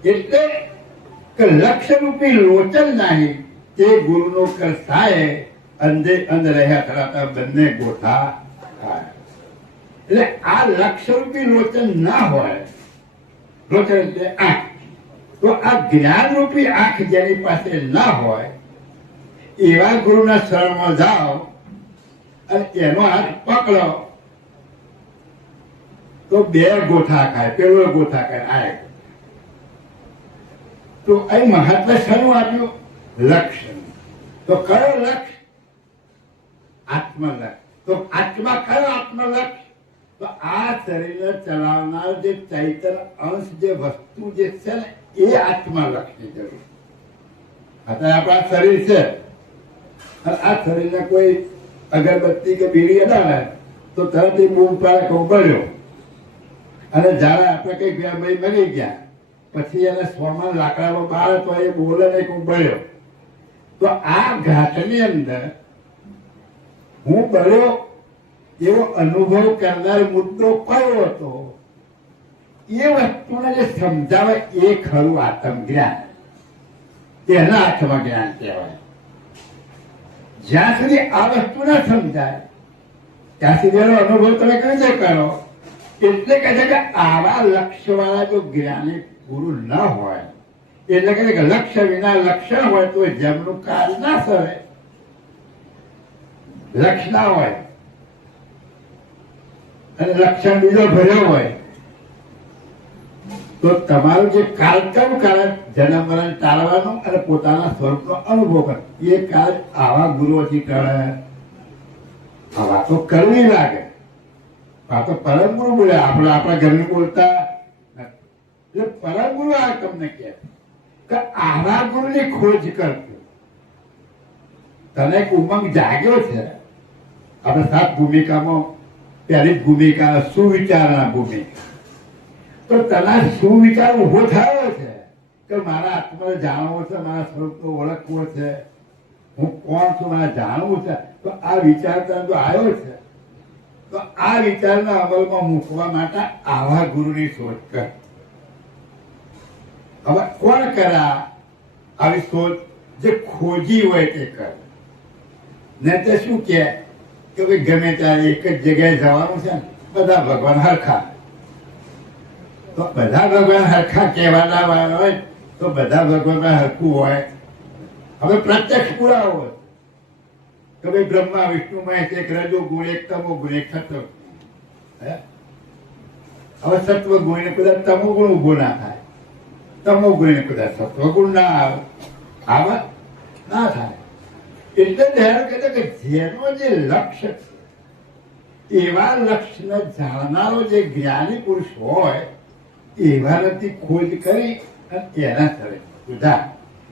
એટલે કે લક્ષ્યરૂપી લોચન નહીં તે ગુરુનો કરસાય. અંધે અંધ રહ્યા થતા બંને ગોઠા થાય. એટલે આ લક્ષ્યરૂપી લોચન ના હોય, લોચન એટલે આંખ, તો આ જ્ઞાનરૂપી આંખ જેની પાસે ના હોય એવા ગુરુના શરણમાં જાઓ અને એનો હાથ પકડો તો બે ગોથા ખાય, પેલો ગોથા ખાય, આ એક. તો અહીં મહત્વ શાનું આપ્યું? લક્ષ્ય. તો કયો લક્ષ્ય? આત્મલક્ષ્ય. તો આત્મા કયો આત્મલક્ષ્ય? તો આ શરીરને ચલાવનાર જે ચૈતન્ય અંશ, જે વસ્તુ જે છે ને, એ આત્મલક્ષ્યની જરૂર. અત્યારે આપણા શરીર છે, અને આ શરીરને કોઈ અગરબત્તી કે બીડી અડાડે તો તરત એ બૂમ પાડે બળ્યો, અને જ્યારે આપણે કઈ ભાઈ મરી ગયા પછી એને સ્વમાં લાકડામાં બાળ તો એ બોલે નહીં બળ્યો. તો આ ઘાટની અંદર હું બળ્યો એવો અનુભવ કરનાર મુદ્દો કયો હતો? એ વસ્તુને જે સમજાવે એ ખરું આત્મજ્ઞાન, એના આત્મજ્ઞાન કહેવાય. જ્યાં સુધી આ વસ્તુ ના સમજાય ત્યાં સુધી એનો અનુભવ તમે કઈ રીતે કરો? એટલે કહે છે કે આવા લક્ષ્ય વાળા જો જ્ઞાની ગુરુ ન હોય, એટલે કહે કે લક્ષ્ય વિના લક્ષણ હોય તો જેમનું કાર્ય ના સરે. લક્ષ ના હોય અને લક્ષણ બીજો ભર્યો હોય તો તમારું જે કાળ કયું કારણ? જન્મ મરણ ટાળવાનું અને પોતાના સ્વરૂપનો અનુભવ કરો. એ કાળ આવા ગુરુઓથી કરે. આવા તો કરવી લાગે. આ તો પરમ ગુરુ બોલ્યા, આપણે આપણા ઘરનું બોલતા નથી. એટલે પરમ ગુરુ આ તમને કહે કે આવા ગુરુની ખોજ કરજો. તને એક ઉમંગ જાગ્યો છે. આપણે 7 ભૂમિકામાં પહેલી જ ભૂમિકા સુવિચારના ભૂમિકા. તો તને સુવિચાર ઉભો થયો છે કે મારા આત્માને જાણવો છે, મારા સ્વરૂપનો ઓળખવો છે, હું કોણ છું, મારે જાણવું છે. તો આ વિચાર તને જો આવ્યો છે તો આ વિચારના અમલમાં મૂકવા માટે આવા ગુરુની શોધ કર. હવે કોણ કરા આવી શોધ? જે ખોજી હોય તે કર. ને તે શું કે ભાઈ ગમે ત્યાં એક જ જગ્યાએ જવાનું છે ને, બધા ભગવાન હરખા. તો બધા ભગવાન હરખા કહેવાના હોય તો બધા ભગવાન હરખું હોય. હવે પ્રત્યક્ષ પુરાવો કે ભાઈ બ્રહ્મા વિષ્ણુ મહેશ એક રજો ગુણ, એક તમો ગુણ, એક સત્વ. હવે સત્વ ગુણ ને કદાચ તમો ગુણ ઉભો ના થાય, તમો ગુણ ને કદાચ સત્વ ગુણ ના આવે, આવા ના થાય. એટલે ધ્યાન કહેતા કે જેનો જે લક્ષ્ય છે એવા લક્ષ્યને જાણનારો જે જ્ઞાની પુરુષ હોય એવા નથી ખોજ કરી અને એના સરે સુધા.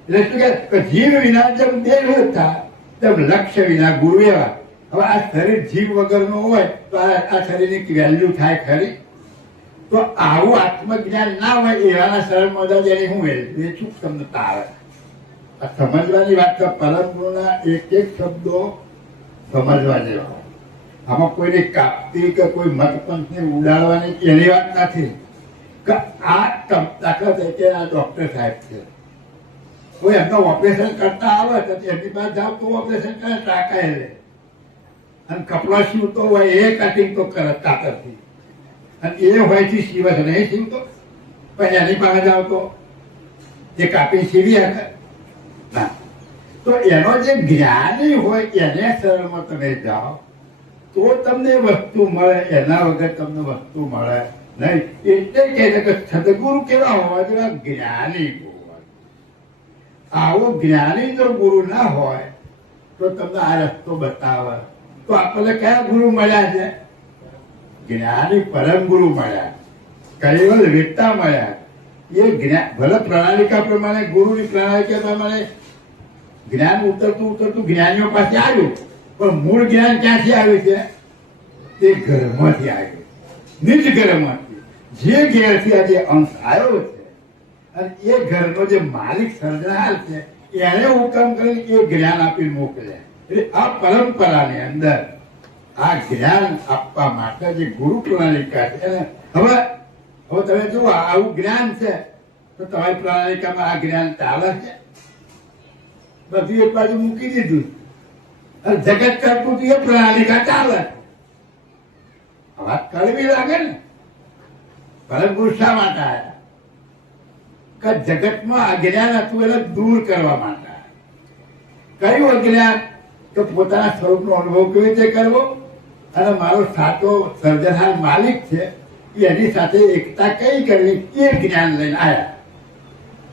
એટલે શું કે જીવ વિના જેમ દેહ હતા તેમ લક્ષ્ય વિના ગુરુ એવા. હવે આ શરીર જીવ વગરનું હોય તો આ શરીરની વેલ્યુ થાય ખરી? તો આવું આત્મજ્ઞાન ના હોય એવાના શરીરમાં એની હું વેલ્યુ એ શું તમને તારે? આ સમજવાની વાત છે. પરમ ગુરુના એક એક શબ્દો સમજવા જેવા. આમાં કોઈને કાપતી કે કોઈ મતપંથને ઉડાડવાની એની વાત નથી. કે આ દાખલા તરીકે આ ડોક્ટર સાહેબ છે, કોઈ એમનો ઓપરેશન કરતા આવે તો એમની પાસે જાવ તો ઓપરેશન કરે, ટાંકાય લે. અને કપડા સીવતો હોય એ કટિંગ તો કરે કાતરથી, અને એ હોય છે સીવે છે નહીં સીવતો, પણ એની પાસે જાવ તો એ કાપી સીવી શકે ના. તો એનો જે જ્ઞાની હોય એને શરણમાં તમે જાઓ તો તમને વસ્તુ મળે, એના વગર તમને વસ્તુ મળે નહીં. એટલે કહે છે કે સદગુરુ કેવા હોવા જેવા? જ્ઞાની હોવા. આવો જ્ઞાની જો ગુરુ ના હોય તો તમને આ રસ્તો બતાવે. તો આપણને કયા ગુરુ મળ્યા છે? જ્ઞાની પરમ ગુરુ મળ્યા, કૈવલ વેદતા મળ્યા. એ જ્ઞાન ભલે પ્રણાલિકા પ્રમાણે, ગુરુની પ્રણાલિકા પ્રમાણે જ્ઞાન ઉતરતું ઉતરતું જ્ઞાનીઓ પાસે આવ્યું, પણ મૂળ જ્ઞાન ક્યાંથી આવ્યું છે? તે ઘરમાંથી આવ્યું, નિજ ઘરમાંથી. જે ઘેરથી આજે અંશ આવ્યો છે અને એ ઘરનો જે માલિક સર્જનાર છે એને હુકમ કરીને એ જ્ઞાન આપી મોકલે. એટલે આ પરંપરાની અંદર આ જ્ઞાન આપવા માટે જે ગુરુ પ્રણાલિકા છે એને હવે તમે જુઓ આવું જ્ઞાન છે તો તમારી પ્રણાલિકામાં આ જ્ઞાન ચાલે છે? બધું એક બાજુ મૂકી દીધું અને જગત કરતું એ પ્રણાલિકા ચાલે. વાત કડવી લાગે ને. પરમ ગુરુ શા માટે આવ્યા? કે જગતમાં અજ્ઞાન હતું એટલે દૂર કરવા માટે. કયું અજ્ઞાન? તો પોતાના સ્વરૂપનો અનુભવ કેવી રીતે કરવો અને મારો સાચો સર્જનહાર માલિક છે એની સાથે એકતા કઈ કરવી એ જ્ઞાન લઈને આવ્યા.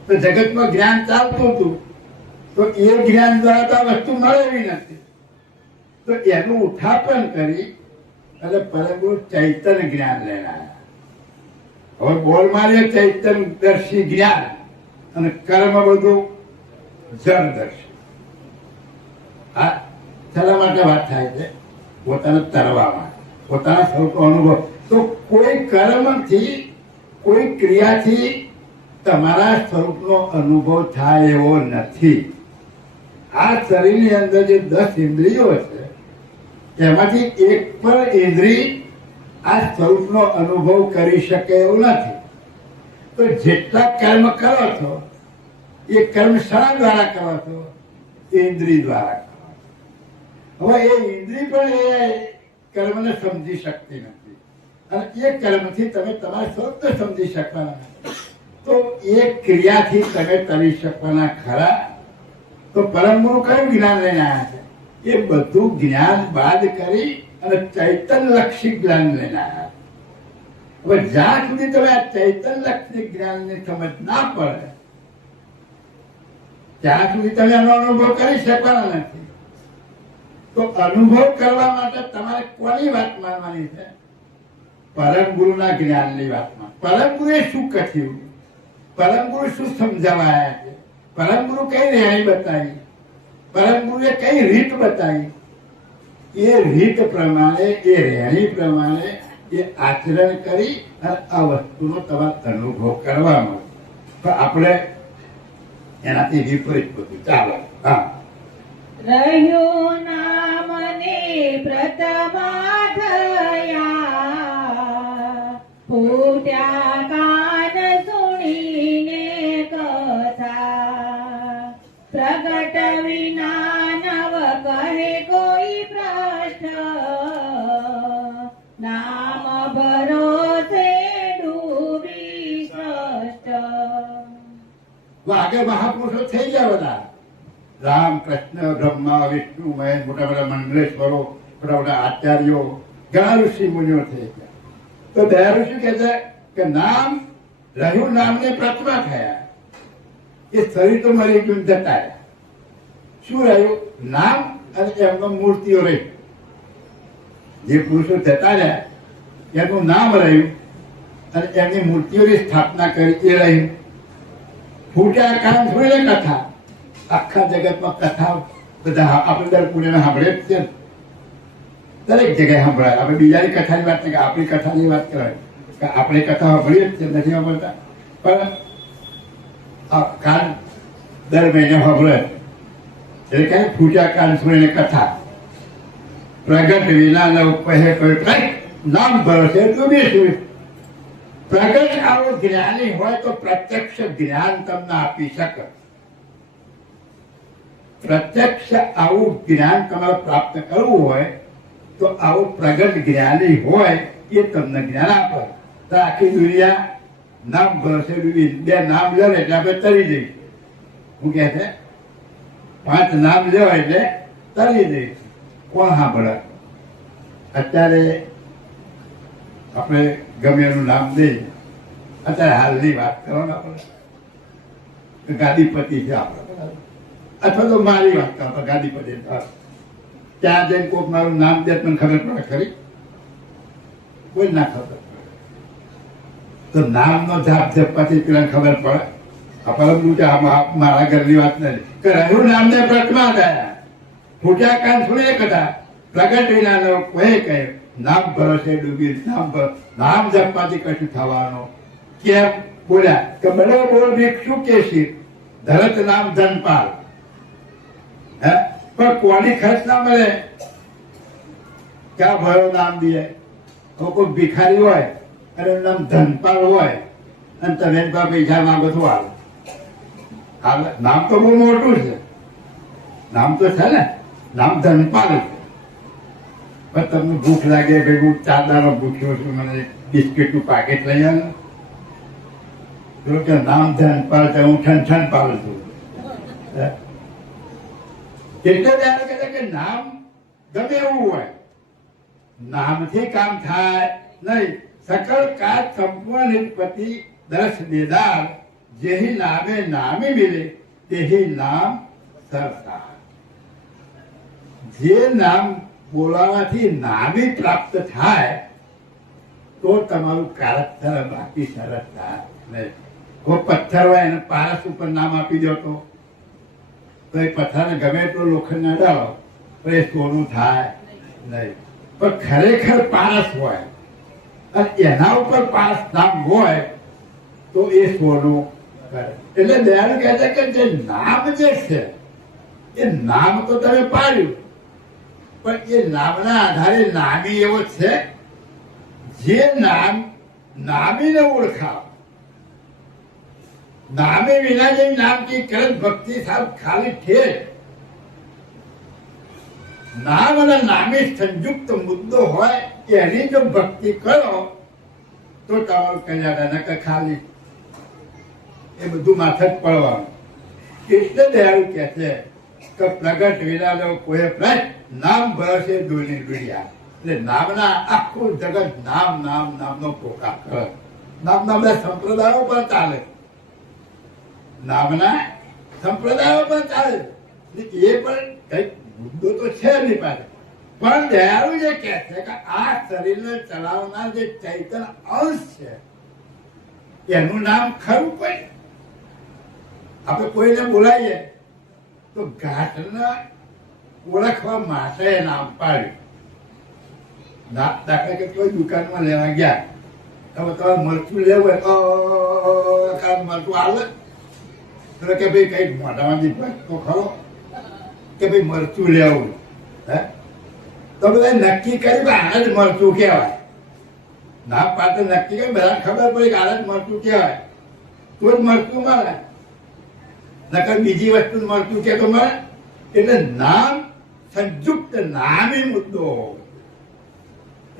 તો જગતમાં જ્ઞાન ચાલતું હતું તો એ જ્ઞાન દ્વારા તો આ વસ્તુ મળે એવી નથી. તો એનું ઉત્થાપન કરી અને પરમ ગુરુ ચૈતન્ય જ્ઞાન લઈને આવ્યા. હવે બોલ મારીએ ચૈતન્યદર્શી જ્ઞાન અને કર્મ બધું જળદર્શી. આ શેના માટે વાત થાય છે? પોતાને તરવામાં, પોતાના સ્વરૂપનો અનુભવ. તો કોઈ કર્મથી કોઈ ક્રિયાથી તમારા સ્વરૂપનો અનુભવ થાય એવો નથી. આ શરીરની અંદર જે 10 ઇન્દ્રિયો છે તેમાંથી એક પણ ઇન્દ્રિય આ સ્વરૂપનો અનુભવ કરી શકે એવું નથી. તો જેટલા કર્મ કરો છો એ કર્મ શા દ્વારા કરો છો? ઇન્દ્રિય દ્વારા કરો. હવે એ ઇન્દ્રિય પણ એ કર્મને સમજી શકતી નથી અને એ કર્મથી તમે તમારા સ્વરૂપને સમજી શકવાના નથી. તો એ ક્રિયાથી તમે કરી શકવાના ખરા? તો પરમ ગુરુ કયું જ્ઞાન લઈને આવ્યા છે? એ બધું જ્ઞાન બાદ કરી અને ચૈતન્યલક્ષી જ્ઞાન લઈને આવ્યા. હવે જ્યાં સુધી તમે આ ચૈતન્યલક્ષી જ્ઞાનની સમજ ના પડે ત્યાં સુધી તમે એનો અનુભવ કરી શકવાના નથી. તો અનુભવ કરવા માટે તમારે કોની વાત માનવાની છે? પરમ ગુરુના જ્ઞાનની વાતમાં. પરમ ગુરુએ શું કહ્યું? પરમ ગુરુ શું સમજાવાયા છે? પરમ ગુરુ કઈ રેણી બતાવી? પરમ ગુરુએ કઈ રીત બતાવી? એ રીત પ્રમાણે, એ રેણી પ્રમાણે એ આચરણ કરી અને આ વસ્તુનો તમારે અનુભવ કરવામાં. તો આપણે એનાથી વિપરીત બધું ચાલો. હા, રહ્યું નામને પ્રથમા થયા, ફૂટ્યા કાન સુણીને કથા, પ્રગટ વિના નવ કહે કોઈ પ્રશ્ન, નામ ભરોસે ડૂબી સ્રષ્ટ. આગળ મહાપુરુષો થઈ ગયા બધા. રામ, કૃષ્ણ, બ્રહ્મા, વિષ્ણુ, મહેશ, મોટા મોટા મંડલેશ્વરો, મોટા મોટા આચાર્યો, ઘણા ઋષિ મુનિઓ થઈ ગયા. તો બે ઋષિ કહે છે કે નામ રહ્યું, નામને પ્રથમા થયા. એ શરીર તો મરી ગયું, જતા રહ્યા. શું રહ્યું? નામ અને એમનો મૂર્તિઓ રહી. જે પુરુષો જતા રહ્યા એમનું નામ રહ્યું અને એમની મૂર્તિઓની સ્થાપના કરી એ રહ્યું. ફૂટ્યા કાન સુણીને કથા. આખા જગતમાં કથા બધા આપણે દર પુણ્યને સાંભળે જ છે. દરેક જગ્યાએ સંભળાય. આપણે બીજાની કથાની વાત નહીં, આપણી કથાની વાત કરાય કે આપણે કથા સાંભળીએ જ છે, નથી સાંભળતા. પણ આ કાન દર મહિને સાંભળે એટલે કે ફૂટ્યા કાન સુણીને કથા, પ્રગટ વિના નવ કહે કોઈ કંઈક, નામ ભરોસે ડૂબી સુઈ. પ્રગટ આવો જ્ઞાની હોય તો પ્રત્યક્ષ જ્ઞાન તમને આપી શકે. પ્રત્યક્ષ આવું જ્ઞાન તમારે પ્રાપ્ત કરવું હોય તો આવું પ્રગટ જ્ઞાની હોય એ તમને જ્ઞાન આપે. તો આખી દુનિયા નામ ભરોસે ડૂબી. 2 નામ લે એટલે આપણે તરી જઈશું. હું કહે છે 5 નામ લેવા એટલે તરી જઈશું. કોણ સાંભળે? અત્યારે આપણે ગમે એનું નામ દઈએ. અત્યારે હાલની વાત કરો ને આપણે ગાદીપતિ છે આપણે, અથવા તો મારી વાત કરો ગાદીપતિ. ત્યાં જઈને કોઈક મારું નામ દે મને ખબર પડે ખરી? કોઈ ના ખબર પડે. તો નામનો જાપ જપવાથી પેલા ખબર પડે. આ પરમ મારા ઘરની વાત નથી કે રહ્યું નામને પ્રથમા થયા, ફૂટ્યા કાન સુણીને કથા, પ્રગટ વિના નવ કહે કહે, નામ ભરોસે ડૂબી. નામ જપવાથી કશું થવાનું. કેમ બોલ્યા કે બડો બોલ ભિક્ષુ કેસી, ધરત નામ ધનપાલ. હે પણ કોની ખર્ચ ના મળે? ક્યાં ભયો નામ દે? કોઈ ભિખારી હોય અને એનું નામ ધનપાલ હોય અને તમે પૈસા માંગો છો હાલ. નામ તો બહુ મોટું છે. નામ તો છે ને, નામ ધનપાલ છે. પણ તમને ભૂખ લાગે કે હું 4 દાડા ભૂખ્યો છું, મને બિસ્કીટનું પાકેટ લઈ આવે. જો કે નામ ધનપાલ છે, હું ઠન પાડું છું. એટલે ત્યારે કહે કે નામ ગમે એવું હોય, નામથી કામ થાય નહીં. सकल का संपूर्ण निष्पत्ति दर्श देदार जेही नामे नामी मिले तेही नाम સરસાર. જે નામ બોલાવાથી નામી પ્રાપ્ત થાય તો તમારું કારક સરળ, બાકી સરસ થાય નહીં. કોઈ પથ્થર હોય એને પારસ ઉપર નામ આપી દો તો એ પથ્થરને ગમે એટલો લોખંડ ના ડાળો તો એ સોનું થાય નહીં. પણ ખરેખર પારસ હોય અને એના ઉપર પારસ નામ હોય તો એ સોનું કરે. એટલે દયાળુ કહે છે કે જે નામ જે છે એ નામ તો તમે પાડ્યું, પણ એ નામના આધારે નામી એવો છે જે નામ નામીને ઓળખાવ. નામે વિના જે નામ की करत भक्ति साहब खाली ठेठ. નામ અને નામી સંયુક્ત મુદ્દો હોય એની જો ભક્તિ કરો તો તમારું કલ્યાણ. નકર ખાલી એ બધું માથે જ પડવાનું. એટલે દયાળુ કહે છે કે પ્રગટ વિના કોઈ પ્રશ્ન નામ ભરોસે દોરી દુનિયા. એટલે નામના આખું જગત નામ નામ નામનો પોકાર કરે. નામના બધા સંપ્રદાયો પણ ચાલે, નામના સંપ્રદાયો પણ ચાલે. એ પણ કઈક મુદ્દો તો છે નહીં પાસે. પણ દયાળુ જે કહે છે કે આ શરીરને ચલાવનાર જે ચૈતન્ય અંશ છે એનું નામ ખરું કોઈ. આપણે કોઈને બોલાવીએ તો ઘાટને ઓળખવા માટે નામ પાડ્યું. દાખલા કે કોઈ દુકાનમાં લેવા ગયા, તમે તમારે મરચું લેવું હોય તો મરચું આવે તો કે ભાઈ કઈ મોઢામાંથી તો ખરો કે ભાઈ મરચું લેવું. હે તો બધા નક્કી કરી આને જ મરચું કહેવાય. નામ પાડે નક્કી કરી બધા ખબર પડી કે આને જ મરચું કહેવાય તો જ મરચું મળે. નકર બીજી વસ્તુ મળતું કે તો મળે. એટલે નામ સંયુક્ત નામી મુદ્દો.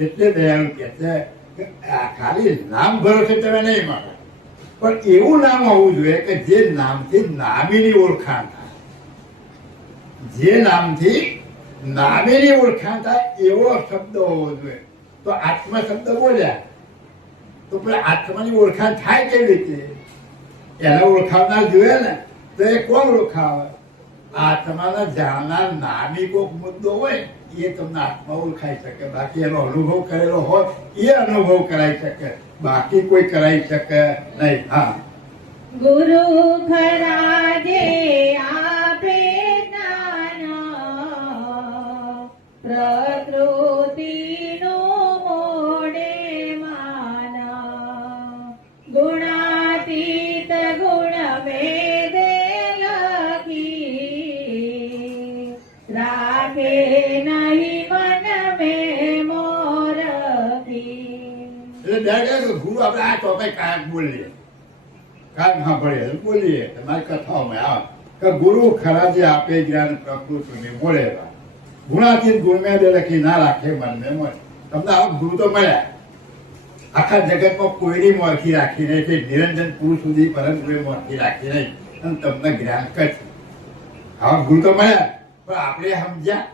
એટલે દયાળુ કહે છે કે ખાલી નામ ભરોસે તમે નહીં મળે, પણ એવું નામ હોવું જોઈએ કે જે નામથી નામીની ઓળખાણ થાય. જે નામથી નામીની ઓળખાણ થાય એવો શબ્દ હોવો જોઈએ. તો આત્મા શબ્દ બોલ્યા તો પણ આત્માની ઓળખાણ થાય કેવી રીતે? એને ઓળખાવનાર જોઈએ ને. તો એ કોણ ઓળખાવે? આત્માના જાણનાર નામી કોઈક મુદ્દો હોય એ તમને આત્મા ઓળખાઈ શકે. બાકી એનો અનુભવ કરેલો હોય એ અનુભવ કરાઈ શકે, બાકી કોઈ કરાઈ શકે નહીં. હા, ગુરુ ખરા જે આપે જ્ઞાન પ્રકૃતિનું મોડે માન ગુણાતીત ગુણ વેદે લખી રાખે નહીં મન મે મોરખી. એટલે ગુરુ આપણે આ ટોપિક કાંઈક બોલીએ, કાંઈક સાંભળીએ બોલીએ તમારી કથાઓમાં આવે કે ગુરુ ખરા જે આપે જ્ઞાન પ્રકૃતિને બોલે ગુણાતીત ગુણમે લખી ના રાખે મનને મળે. તમને આવા ગુરુ તો મળ્યા. આખા જગતમાં કોઈની મોરખી રાખી નહીં છે, નિરંજન પુરુષ સુધી પરમ કોઈ મોરખી રાખી નહીં અને તમને જ્ઞાન કરશે. આવા ગુરુ તો મળ્યા, પણ આપણે સમજ્યા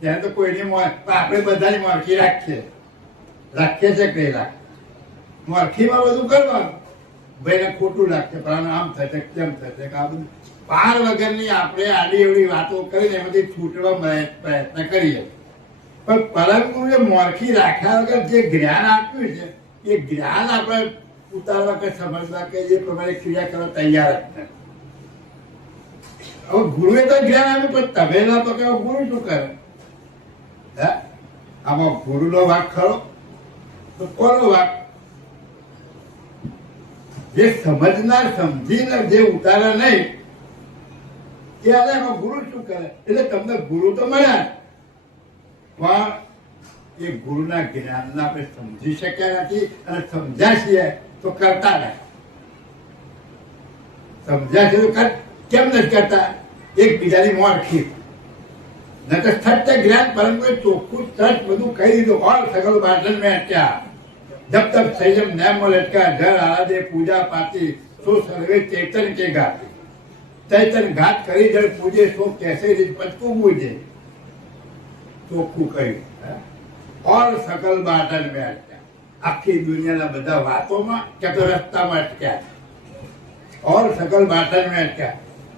ત્યાં તો કોઈની આપણે બધાની મોરખી રાખીએ છે કે રાખે. મોરખીમાં બધું કરવાનું, ભાઈને ખોટું લાગશે, પણ આમ થશે કેમ થશે કે આ બધું પાર વગરની આપણે આડી એવડી વાતો કરીને એમાંથી છૂટવા પ્રયત્ન કરીએ. પણ પરમ ગુરુએ મોરખી રાખ્યા વગર જે જ્ઞાન આપ્યું છે એ જ્ઞાન આપણે ઉતારવા કે સમજવા કે એ પ્રમાણે ક્રિયા કરવા તૈયાર જ નથી. હવે ગુરુએ તો જ્ઞાન આપ્યું, પણ તમે ના તો કે ગુરુ શું કરે? હે, આમાં ગુરુનો વાક ખરો તો કોનો વાક? જે સમજનાર સમજીને જે ઉતારે નહીં ત્યારે એમાં ગુરુ શું કરે? એટલે તમને ગુરુ તો મળ્યા, પણ એ ગુરુના જ્ઞાનને આપણે સમજી શક્યા નથી અને સમજ્યા છીએ તો કરતા નથી. સમજ્યા છે તો કેમ નથી કરતા? એકબીજાની મોરખી ન તો સત્ય જ્ઞાન પરંતુ ચોખ્ખું સચ બધું કહી દીધું. ઓર સગલ બાટન મેં ક્યાં जब तक संयम न लटका घर आराधे पूजा पाती सो सर्वे चैतन्य के गाते. चैतन्य घात करी जड़ पूजे सो कैसे रिजपत को बूझे. ચોખ્ખું કહ્યું. ઓર સકલ બાટન મેં આખી દુનિયાના બધા વાતોમાં કે તો રસ્તામાં અટક્યા और सकल बाटन में अटक्યા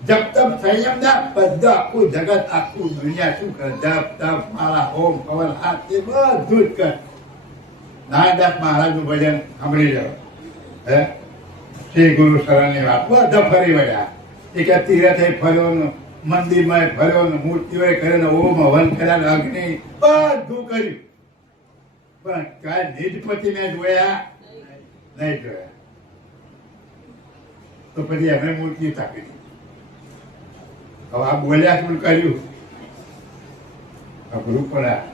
जब तब संयम ना બધા આખું જગત આખું દુનિયા શું કરે જપ તપ માળા હોમ હવન હાથ એ બધું જ કરે નારાયણદાસ મહારાજનું ભજન સાંભળી લો હે શ્રી ગુરુ શરણની વાત બધા ફરી વળ્યા એ કે તીરથે ફર્યો ને મંદિરમાં ફર્યો ને મૂર્તિઓએ કર્યો ને ઓમ હવન કર્યા ને અગ્નિ બધું કર્યું પણ કાંઈ નિજપતિ ને જોયા નહીં જોયા તો પછી એમને મૂર્તિ સ્થાપી હવે આ બોલ્યા શું કર્યું અઘરું પડ્યા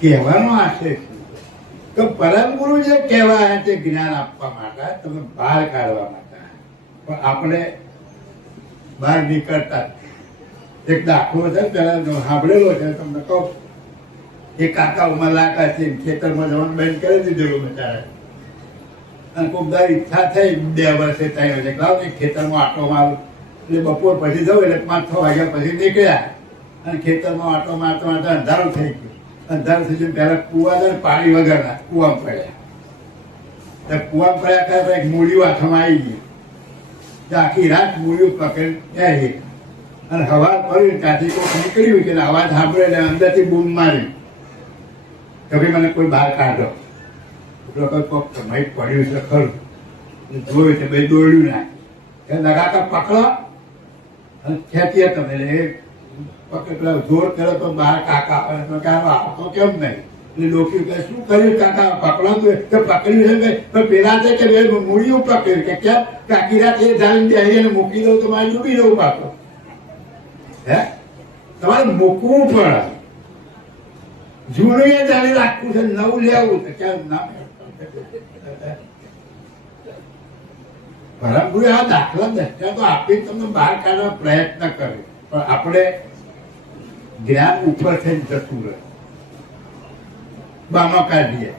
કહેવાનો આશય તો પરમ ગુરુ જે કહેવાય તે જ્ઞાન આપવા માટે તમે બહાર કાઢવા માટે પણ આપણે બહાર નીકળતા એક દાખલો છે પેલા સાંભળેલો છે તમને કહું એ કાકા ઉમરલાકા છે ખેતરમાં જવાનું બંધ કરી દીધેલું બચારે અને ખૂબ દર ઈચ્છા થઈ 2 વર્ષે 3 વર્ષે લાવ કે ખેતરમાં આટો મારું એટલે બપોર પછી જવું એટલે 5-6 વાગ્યા પછી નીકળ્યા અને ખેતરમાં આટો મારતા મારતા અંધારું થઈ ગયું અંધારું થઈ ગયું પહેલા કુવા પાણી વગરના કુવામાં પડ્યા કુવામાં પડ્યા ત્યારે એક મૂળિયું હાથમાં આવી ગયું આખી રાત મૂળિયું પકડી ત્યાં અને હવા પડ્યું ત્યાંથી કોઈક નીકળ્યું કે અવાજ સાંભળે એટલે અંદરથી બૂમ મારી કે ભાઈ મને કોઈ બહાર કાઢો કોઈક સમય પડ્યું છે ખરું જોયું છે ભાઈ દોડ્યું ના એ લગાતા પકડો અને ખેંચીએ તમે એટલે એ પકડ જોર કરો તો બહાર કાકા આવે તો કેમ નહીં એટલે લોકો કહે શું કર્યું કાકા પકડો તો પકડ્યું છે પણ પેલા છે કે મૂળિયું પકડ્યું કે કેમ કાકી રાત એ જાણીને બેહીને મૂકી દઉં તો મારે ડૂબી દઉં પાછો હે તમારે મૂકવું પડે જૂનું એ જાણી રાખવું છે નવું લેવું છે કેમ ના પરમ ગુરુ આ દાખલા દસ્તા તો આપી તમને બહાર કાઢવા પ્રયત્ન કરે પણ આપણે જ્ઞાન ઉપર થઈને જતું રહે બાનો કાઢીએ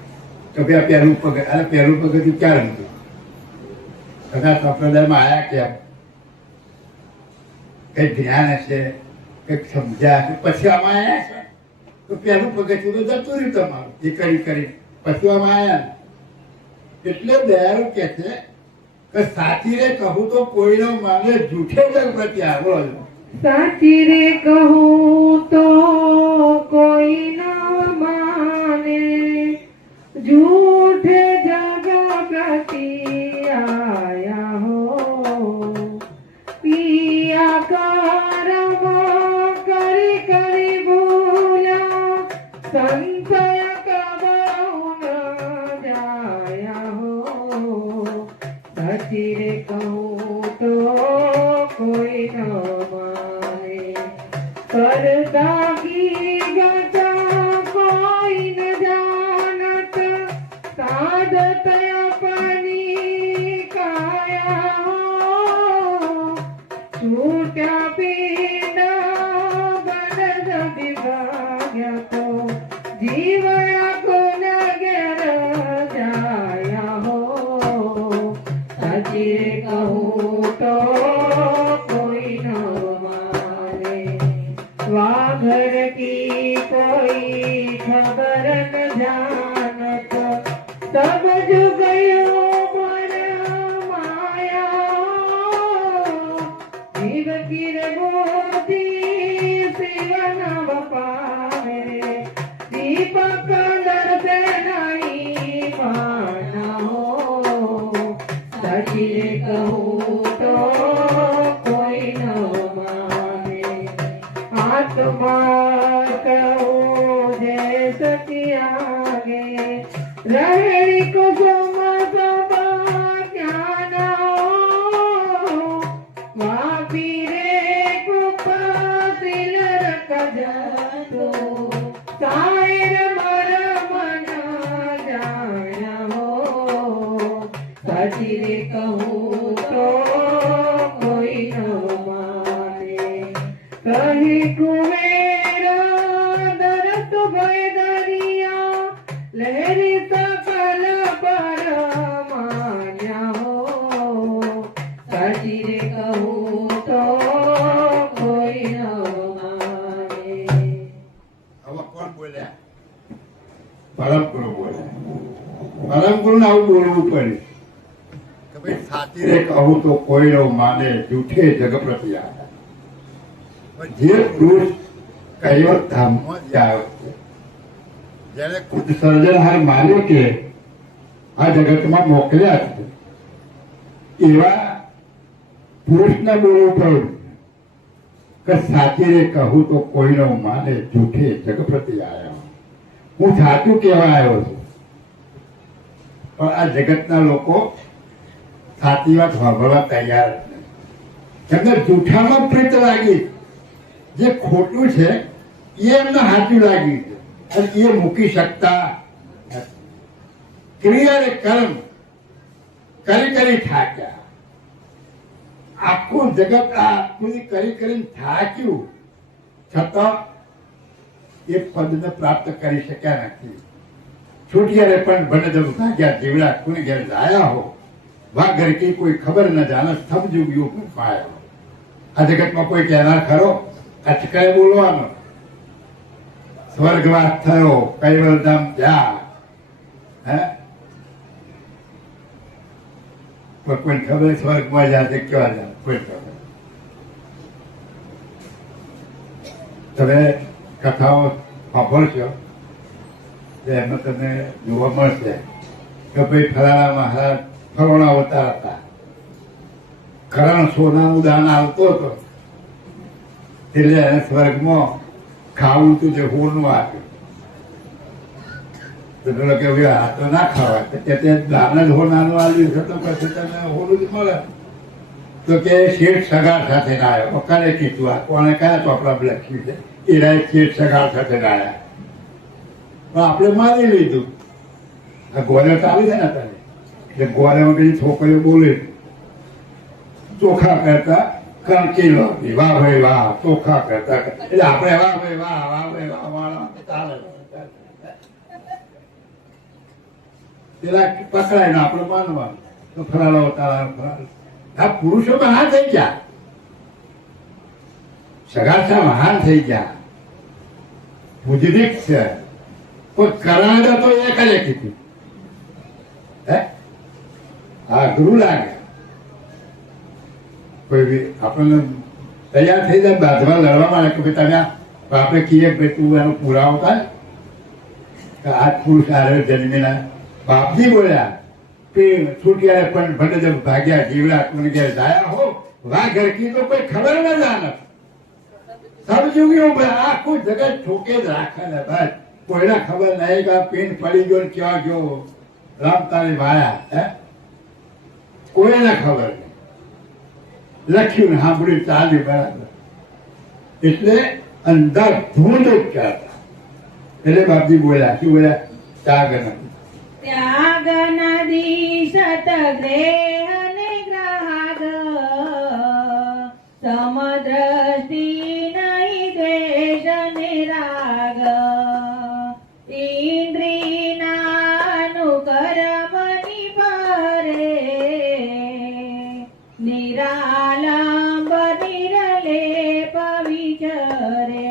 તો ભાઈ પહેલું પગથિયું અરે પહેલું પગથિયું ક્યાં રમ્યું કદાચ સંપ્રદાયમાં આવ્યા ક્યાં કઈ જ્ઞાન હશે કઈક સમજ્યા હશે પછી આમાં આવ્યા છે તો પહેલું પગથિયું તો જતું રહ્યું તમારું એ કરી પછી આમાં આવ્યા એટલે દયાળુ કે છે કે સાચી રે કહું તો કોઈનો માને જૂઠે ગણપતિ આવો સાચી રે કહું તો કોઈ ના માને झूठे जगति आया हो पिया कर्म करी करी भूला संशय कबहु न जाया हो सची रे कहूँ तो कोई न माने करता की गता कोई न जानत साधत अपनी काया हो छूटा पीड़ा बदद विभाग्य को जीवन को नगर जाया हो सची कहूँ तो कोई न माने वाघर की कोई खबर न जानत तब जो गयो मन माया जीव की मोती शिव नव पावे दीपक दर्शे नहीं माना हो सची कहूँ तो कोई न माने आत्मा कहूँ जैसे कि आगे रहरी को ज्ञान वापीरे कुपिल रखो सायर मर मन जाना हो सची रे कहूँ तो कोई न माने कहीं कुमेरा दरत भय दरिया लहरी सकल पर मान्या हो सची रे कहूँ तो कोई न माने હવે કોણ બોલ્યા પરમ ગુરુ બોલ્યા પરમ ગુરુને આવું બોલવું પડે કે ભાઈ સાચી રે કહું તો કોઈ નો માને જૂઠે જગ પ્રતિ આયા. જે પુરુષ કૈવત ધામમાં જ આવ્યો છે, જેને ખુદ સર્જનહાર માન્યો કે આ જગતમાં મોકલ્યા છે, એવા પુરુષને બોલવું પડ્યું કે સાચી રે કહું તો કોઈનો માને જૂઠે જગ પ્રતિ આયા. હું સાચું કહેવા આવ્યો છું, પણ આ જગતના લોકો સાચી વાત સાંભળવા તૈયાર નથી. એમને જૂઠામાં પ્રીત લાગી, જે ખોટું છે એ એમને સાચું લાગ્યું છે અને એ મૂકી શકતા નથી. ક્રિયા અને કર્મ કરી કરી થાક્યા. આખું જગત આ પૂરી કરી કરીને થાક્યું, છતાં એ પદને પ્રાપ્ત કરી શક્યા નથી. છૂટિયારે પણ બને જબ ભાગ્યા જીવડા કોને ઘેર લાયા હો, વા ઘર કી કોઈ ખબર ન જાણે સબ જુગ્યું પર પાયો. આ જગતમાં કોઈ કહેનાર ખરો? અચકાય બોલવાનો. સ્વર્ગવાસ થયો, કૈવલધામ ગયા, હે કોઈ ખબર સ્વર્ગમાં જાતે કેવા જાય? કોઈ ખબર? તમે કથાઓ સાંભળશો એમાં તમને જોવા મળશે કે ભાઈ ફલાણા મહારાજ ફરોણા અવતાર હતા, કરણ સોનાનું દાન આવતો હતો એટલે એને સ્વર્ગમાં ખાવું તું જે હોનું આપ્યું. તો પેલો કે ભાઈ આ તો ના ખાવાય, કે તે દાન જ હોનાનું આવ્યું છે તો પછી તમે હોનું જ મળે. તો કે શેઠ સગાર સાથે ના આવ્યો. કોને કીધું? આ કોને કયા ચોપડા લખ્યું છે? એના શેઠ સગાર સાથે ના આવ્યા. પણ આપણે માની લીધું. આ ગોળે ચાલુ છે ને તને, એટલે ગોળેમાં કઈ છોકરીઓ બોલે ચોખા કરતા કણકી લો, વાહ ભાઈ વાહ, ચોખા કરતા એટલે આપણે વાહ ભાઈ વાહ, વાહ ભાઈ વાહ વાળા ચાલે. પેલા પકડાય ને આપણે માનવાનું તો ફરાળો તારા. આ પુરુષો મહાન થઈ ગયા, સગાસા મહાન થઈ ગયા, પૂજનીક છે. કોઈ કરાવે તો એ કરે કીધું, હે હા ગુરુ લાગે. કોઈ બી આપણને તૈયાર થઈ જાય બાંધવા લડવા માંડે કે ભાઈ તમે આપણે કહીએ ભાઈ તું એનો પુરાવો થાય કે આ પુરુષ આરે જન્મેલા. બાપજી બોલ્યા કે છૂટિયારે પણ ભલે જબ ભાગ્યા જીવડા કોને ઘેર જાયા હો, વાહ ઘર કી તો કોઈ ખબર ન જાણે સબ જુગ્યું. આખું જગત ઠોકે જ રાખે ને બસ, કોઈને ખબર નહીં કે પીન પડી ગયો ને ક્યાં ગયો રામ તારી વાયા, હે કોઈને ખબર નહીં. લખ્યું ને સાંભળ્યું ચાલ્યું બરાબર. એટલે અંદર ધૂંધ જ કરતા. એટલે બાપજી બોલ્યા શું બોલ્યા? ત્યાગ નથી. ત્યાગ નદી સતગ્રેહ ને ગ્રાગ, સમદ્રષ્ટિ નહીં દ્વેષ ને રાગ, ઇન્દ્રિયાનુકર્મની પરે, નિરાલંબ નિરલેપ વિચરે.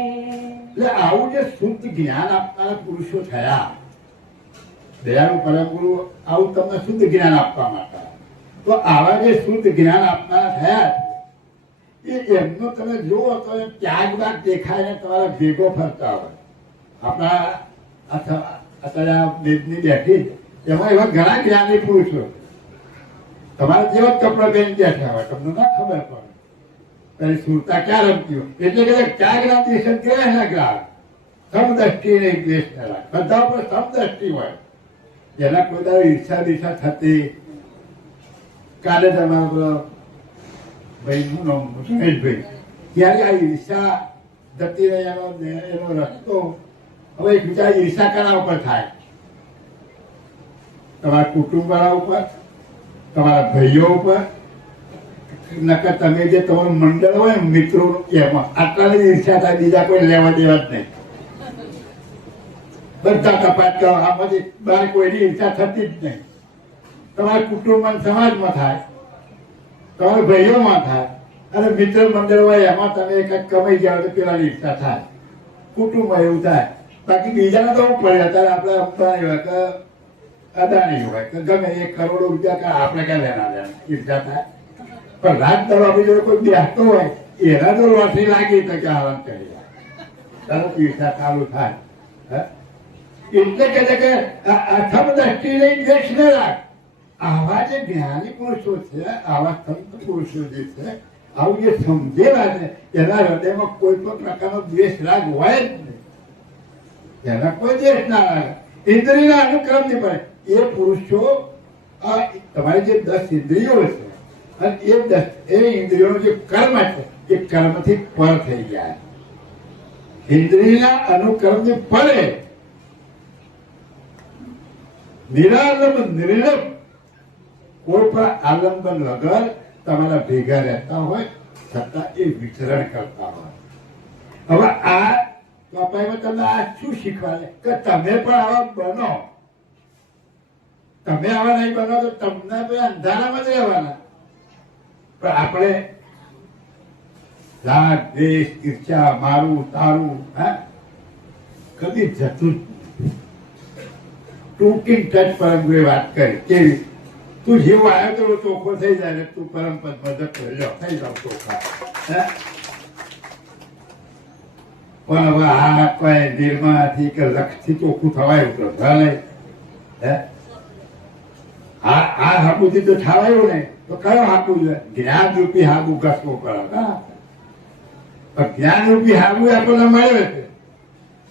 એટલે આવું જે શુદ્ધ જ્ઞાન આપનારા પુરુષો થયા, દયાળુ પરમ ગુરુ આવું તમને શુદ્ધ જ્ઞાન આપવા માટે. તો આવા જે શુદ્ધ જ્ઞાન આપનારા થયા એ એમનો તમે જુઓ તો એ ત્યાગ બાદ દેખાય ને તમારા ભેગો ફરતા હોય. આપણા અત્યારે દેશની બેઠી એમાં એવા ઘણા જ્ઞાની પુરુષો તમારા જેવા જ કપડા પહેરીને બેઠા હોય, તમને ના ખબર પડે તારી સુરતા ક્યાં રમતી હોય. એટલે કે ત્યાગના દેશ ગ્રહના ગ્રાહ, સમદ્રષ્ટિ ને દ્વેષ ન રાખ. બધા ઉપર સમદ્રષ્ટિ હોય, જેના કોઈ દાડો ઈર્ષા દિશા થતી. કાલે તમારો ભાઈનું નામ સુરેશભાઈ, ત્યારે આ ઈર્ષા જતી રહી, એનો રસ્તો હવે એક બીજા ઈર્ષા કરા ઉપર થાય. તમારા કુટુંબ વાળા ઉપર, તમારા ભાઈઓ ઉપર, નકર તમે જે તમારું મંડળ હોય ને મિત્રો એમાં આટલાની ઈર્ષા થાય, બીજા કોઈ લેવા દેવા જ નહીં. બધા કપાત કરો, આમાંથી બહાર કોઈની ઈર્ષા થતી જ નહીં. તમારા કુટુંબમાં સમાજમાં થાય, તમારા ભાઈઓમાં થાય, અને મિત્ર મંડળ હોય એમાં તમે એક કમાઈ જાઓ તો પેલાની ઈર્ષા થાય. કુટુંબમાં એવું થાય. બાકી બીજાને તો પડે. અત્યારે આપણે અપનાવી હોય કે અદાણી હોય તો ગમે 1 કરોડ રૂપિયા કે આપણે ક્યાં લેના દેના ઈર્ષા થાય. પણ રાત દરવાબી જોડે કોઈ બેસતો હોય એના જો લોટરી લાગી તો કે આરામ કરી તરત ઈર્ષા ચાલુ થાય. એટલે કે છે કે આખા બધા દ્રષ્ટિ લઈને દ્વેષ ન રાખ. આવા જે જ્ઞાની પુરુષો છે, આવા સંત પુરુષો જે છે, આવું જે સમજેલા છે એના હૃદયમાં કોઈ પણ પ્રકારનો દ્વેષ રાગ હોય જ નહીં. એના કોઈ દ્વેષ ના લાગે. ઇન્દ્રિયના અનુક્રમ નહીં પડે. એ પુરુષો આ તમારી જે 10 ઇન્દ્રિયો છે અને એ ઇન્દ્રિયોનો જે કર્મ છે એ કર્મથી પર થઈ જાય. ઇન્દ્રિયના અનુક્રમથી પડે નિરાલંબ નિર્લંબ કોઈ પણ આલંબન વગર તમારા ભેગા રહેતા હોય છતાં એ વિચરણ કરતા હોય. હવે આ ચોપાઈમાં તમને આ શું શીખવાડે કે તમે પણ આવા બનો. તમે આવા નહીં બનો તો તમને તો અંધારામાં જ રહેવાના. પણ આપણે રાગ દ્વેષ ઈર્ષા મારું તારું કદી જતું જ ટૂંકી ટચ પરમગુરુએ વાત કરી કેવી તું જેવો આવ્યો તો ચોખ્ખો થઈ જાય તું પરમ પદ મદદ કરી થઈ જાવ ચોખ્ખા. પણ હવે આ કોઈ નિર્માથી કે લક્ષથી ચોખ્ખું થવાયું તો ભલે આ હાબુથી તો થવાયું ને તો કયો હાબુ છે? જ્ઞાન રૂપી હાબુ ઘસવો કરો. પણ જ્ઞાન રૂપી હાબુ આપણને મળ્યો છે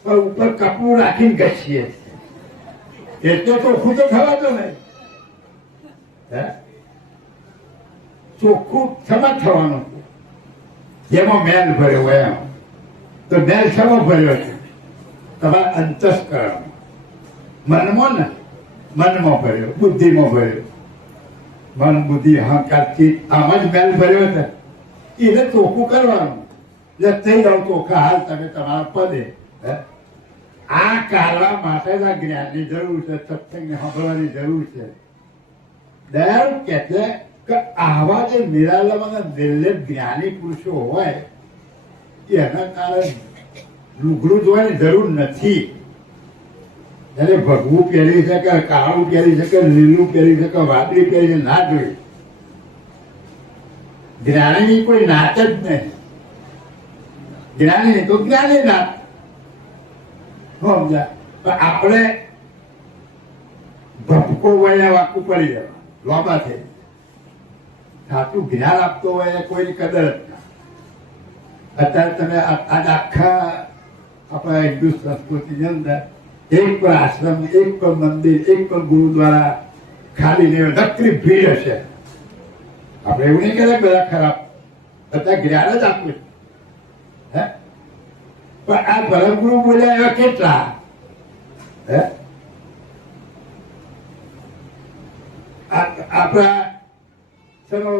પણ ઉપર કપડું રાખીને ઘસીએ એટલે ચોખ્ખું તો થવાતો નહીં. ચોખ્ખું સમજ થવાનું જેમાં મેલ ભર્યો હોય એમ તો મેલ શેમાં ભર્યો છે? તમારા અંતસ્કરણ મનમાં ને મનમાં ભર્યો, બુદ્ધિમાં ભર્યો. મન બુદ્ધિ અહંકારથી આમાં જ મેલ ભર્યો છે. એને ચોખ્ખું કરવાનું. જે થઈ જાવ ચોખ્ખા હાલ તમે તમારા પદે. આ કાઢવા માટેના જ્ઞાનની જરૂર છે, સત્સંગને સાંભળવાની જરૂર છે. દયાળુ કહે છે કે આવા જે નિરાલંબ અને નિર્લેપ જ્ઞાની પુરુષો હોય એના કારણે લુગડું જોવાની જરૂર નથી. એટલે ભગવું પહેરી શકે, કાળું પહેરી શકે, લીલું પહેરી શકે, વાદળી પહેરી શકે, ના જોઈ. જ્ઞાનીની કોઈ નાત જ નહીં. જ્ઞાની તો જ્ઞાની નાત સમજ્યા. પણ આપણે ભપકો વળ્યા વાકું પડી જવા લોબા થઈ. સાચું જ્ઞાન આપતો હોય કોઈની કદર જ ના. અત્યારે તમે આજ આખા આપણા હિન્દુ સંસ્કૃતિની અંદર એક પણ આશ્રમ, એક પણ મંદિર, એક પણ ગુરુદ્વારા ખાલી નહીં, નકરી ભીડ હશે. આપણે એવું નહીં કહેતા બધા ખરાબ, બધા જ્ઞાન જ આપ્યું. પણ આ પરમગુરુ બોલ્યા એવા કેટલા? આપણા ચલો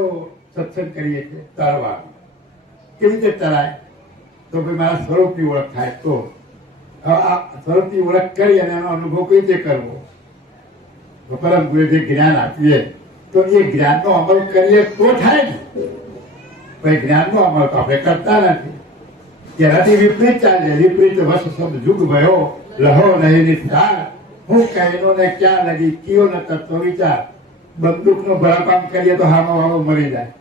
સત્સંગ કરીએ છીએ તરવાનું. કેવી રીતે તરાય? તો ભાઈ મારા સ્વરૂપની ઓળખ થાય તો. આ સ્વરૂપની ઓળખ કરી અને એનો અનુભવ કઈ રીતે કરવો? તો પરમગુરુએ જે જ્ઞાન આપીએ તો એ જ્ઞાનનો અમલ કરીએ તો થાય ને. ભાઈ જ્ઞાનનો અમલ તો આપણે કરતા નથી. તેનાથી વિપરીત ચાલે. વિપરીત વશ શબ્દ જુગ ભયો લહો નહીં નિષ્ઠાર. હું કહેનો ને ક્યાં લગી કયો ને તત્વ વિચાર. બંદૂકનો ભડાકામ કરીએ તો હામો હામો મરી જાય.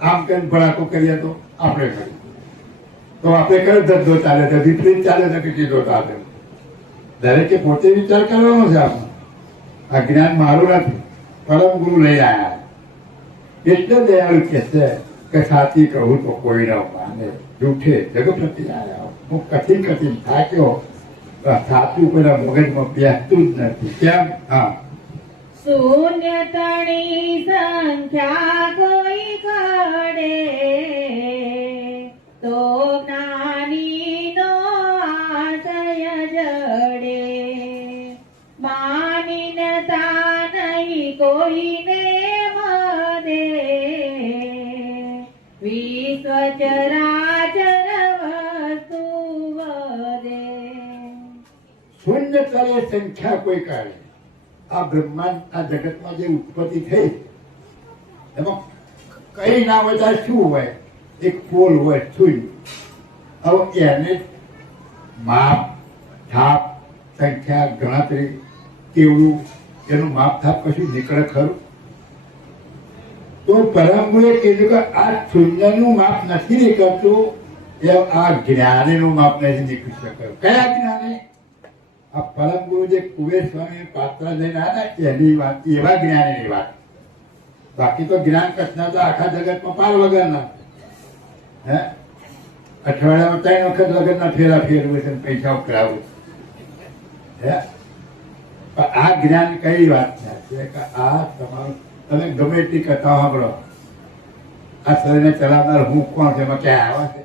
આમ કરીને ભડાકો કરીએ તો આપણે કરીએ તો આપણે કયો ધંધો ચાલે છે? વિપરીત ચાલે છે કે સીધો ચાલે? દરેકે પોતે વિચાર કરવાનો છે. આમાં આ જ્ઞાન મારું નથી, પરમ ગુરુ લઈ આવ્યા. એટલે દયાળુ કે છે કે સાચી કહું તો કોઈ ન માને, જૂઠે જગપતિ આવ્યા. હું કઠિન કઠિન થાક્યો, સાચું કોઈના મગજમાં બેસતું જ નથી. કેમ? હા, શૂન્ય તણી સંખ્યા કોઈ કાઢે તો જ્ઞાનીનો આશય જડે. માનીનતા નહીં કોઈને મદે વિશ્વ ચરાચર વસ્તુ વધે. શૂન્ય તળે સંખ્યા કોઈ કાઢે. આ બ્રહ્માંડ, આ જગતમાં જે ઉત્પત્તિ થઈ એમાં કઈ ના હોય ત્યારે શું હોય? એક પોલ હોય, શૂન્ય. હવે એને માપ, થાપ, સંખ્યા, ગણતરી કેવડું એનું માપ થાપ કશું નીકળે ખરું? તો પરમ ગુરુએ કીધું કે આ શૂન્યનું માપ નથી નીકળતું, એ આ જ્ઞાનીનું માપ નથી નીકળી શકતું. કયા જ્ઞાની? આ પરમ ગુરુ જે કુબેર સ્વામી પાત્ર લઈને આવ્યા એની વાત, એવા જ્ઞાનીની વાત. બાકી તો જ્ઞાન કચ્છના તો આખા જગતમાં પાર વગરના. હે અઠવાડિયામાં 3 વખત લગ્નના ફેરા ફેરવું છે, પૈસા ઉકળાવું. હે પણ આ જ્ઞાન કઈ વાત છે કે આ તમારું, તમે ગમે એટલી કથા સાંભળો, આ શરીરને ચલાવનાર હું કોણ છે એમાં ક્યાં આવે છે?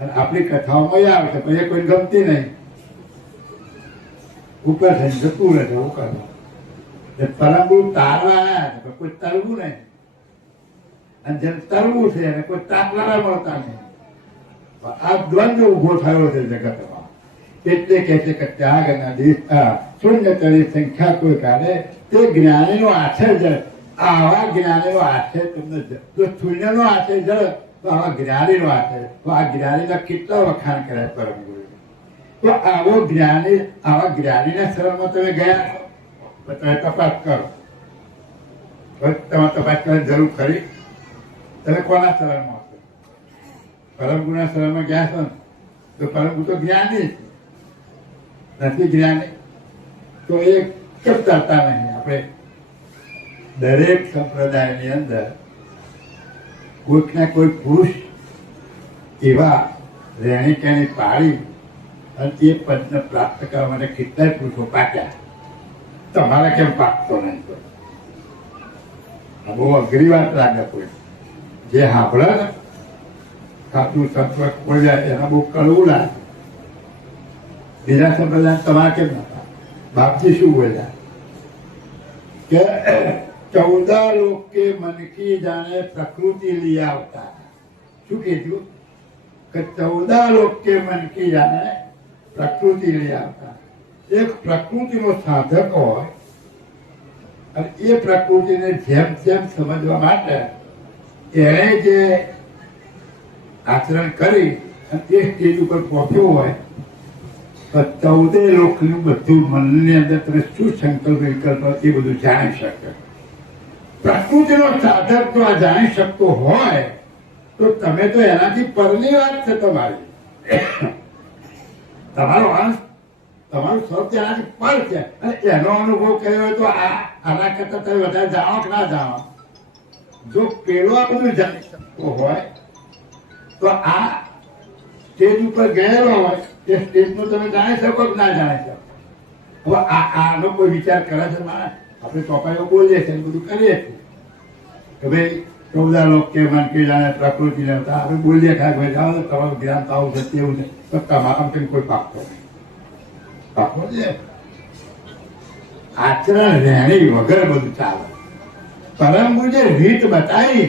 અને આપણી કથાઓમાં એ આવે છે પણ એ કોઈ ગમતી નહીં, ઉપર થઈને જતું રહે છે. એવું કરવા પરમ ગુરુ તારવા આવ્યા છે, કોઈ તરવું નહીં. અને જેને તરવું છે એને કોઈ તાપલાના મળતા નહીં. આ દ્વંદ્વ ઉભો થયો છે જગતમાં. એટલે કહે છે કે ત્યાગના દિવસ શૂન્ય તરી સંખ્યા કોઈ કાઢે તે જ્ઞાનીનો આશ્ચર્ય. આવા જ્ઞાનીનો આશ્ચર્ય તમને જો શૂન્યનો આશ્ચર્ય જડે તો આવા જ્ઞાનીનો આશ્ચર્ય. તો આ જ્ઞાનીના કેટલા વખાણ કર્યા પરમ ગુરુ. તો આવો જ્ઞાની, આવા જ્ઞાનીના શરણમાં તમે ગયા છો, તમે તપાસ કરો. તમારે તપાસ કરવાની જરૂર ખરી? તમે કોના શરણમાં છો? પરમ ગુરુના શરણમાં ગયા છો ને તો પરમ ગુરુ તો જ્ઞાની નથી. જ્ઞાની તો એ કેમ કરતા નહીં? આપણે દરેક સંપ્રદાયની અંદર કોઈક ના કોઈ પુરુષ એવા રહેણી કહેણી પાડી અને એ પદને પ્રાપ્ત કરવા માટે કેટલાય પુરુષો પાક્યા. તમારે કેમ પાકતો નહીં? આ બહુ અઘરી વાત લાગે. કોઈ જે સાંભળે ને ખાતું સત્વ બોલ્યા એના બહુ કડવું લાગે. બીજા સંપ્રદાય તમારે કેમ નતા? બાપજી શું બોલ્યા કે 14 લોક કે મન કી જાણે પ્રકૃતિ લઈ આવતા. શું કીધું? કે 14 લોક કે મન કી જાણે પ્રકૃતિ લઈ આવતા. એક પ્રકૃતિનો સાધક હોય અને એ પ્રકૃતિને જેમ જેમ સમજવા માટે એણે જે આચરણ કરી અને એ સ્ટેજ ઉપર પહોંચ્યો હોય તો 14 લોકનું બધું મનની અંદર તમે શું સંકલ્પ વિકલ્પ એ બધું જાણી શકે. પ્રકૃતિનો સાધક જો આ જાણી શકતો હોય તો તમે તો એનાથી પરની વાત છે. તમારી તમારો અંશ, તમારું સ્વરૂપ એનાથી પર છે અને એનો અનુભવ કર્યો હોય તો આના કરતા તમે વધારે જાણો કે ના જાણો? જો પેલો આ બધું જાણી શકતો હોય તો આ સ્ટેજ ઉપર ગયેલો હોય એ સ્ટેજનું તમે જાણી શકો કે ના જાણી શકો? હવે આનો કોઈ વિચાર કરે છે? આપણે ચોપાઈઓ બોલીએ છીએ, બધું કરીએ છીએ કે ભાઈ 14 લોક કે મન કે જાણે પ્રકૃતિને. આપણે બોલીએ ખાય ભાઈ જાઓ તમારું જ્ઞાન આવું છે તેવું છે, તો તમારા કંઈ કોઈ પાકતો નહીં. પાકવો છે આચરણ રહેણી વગર બધું ચાલે. પરમ ગુરુ જે રીત બતાવી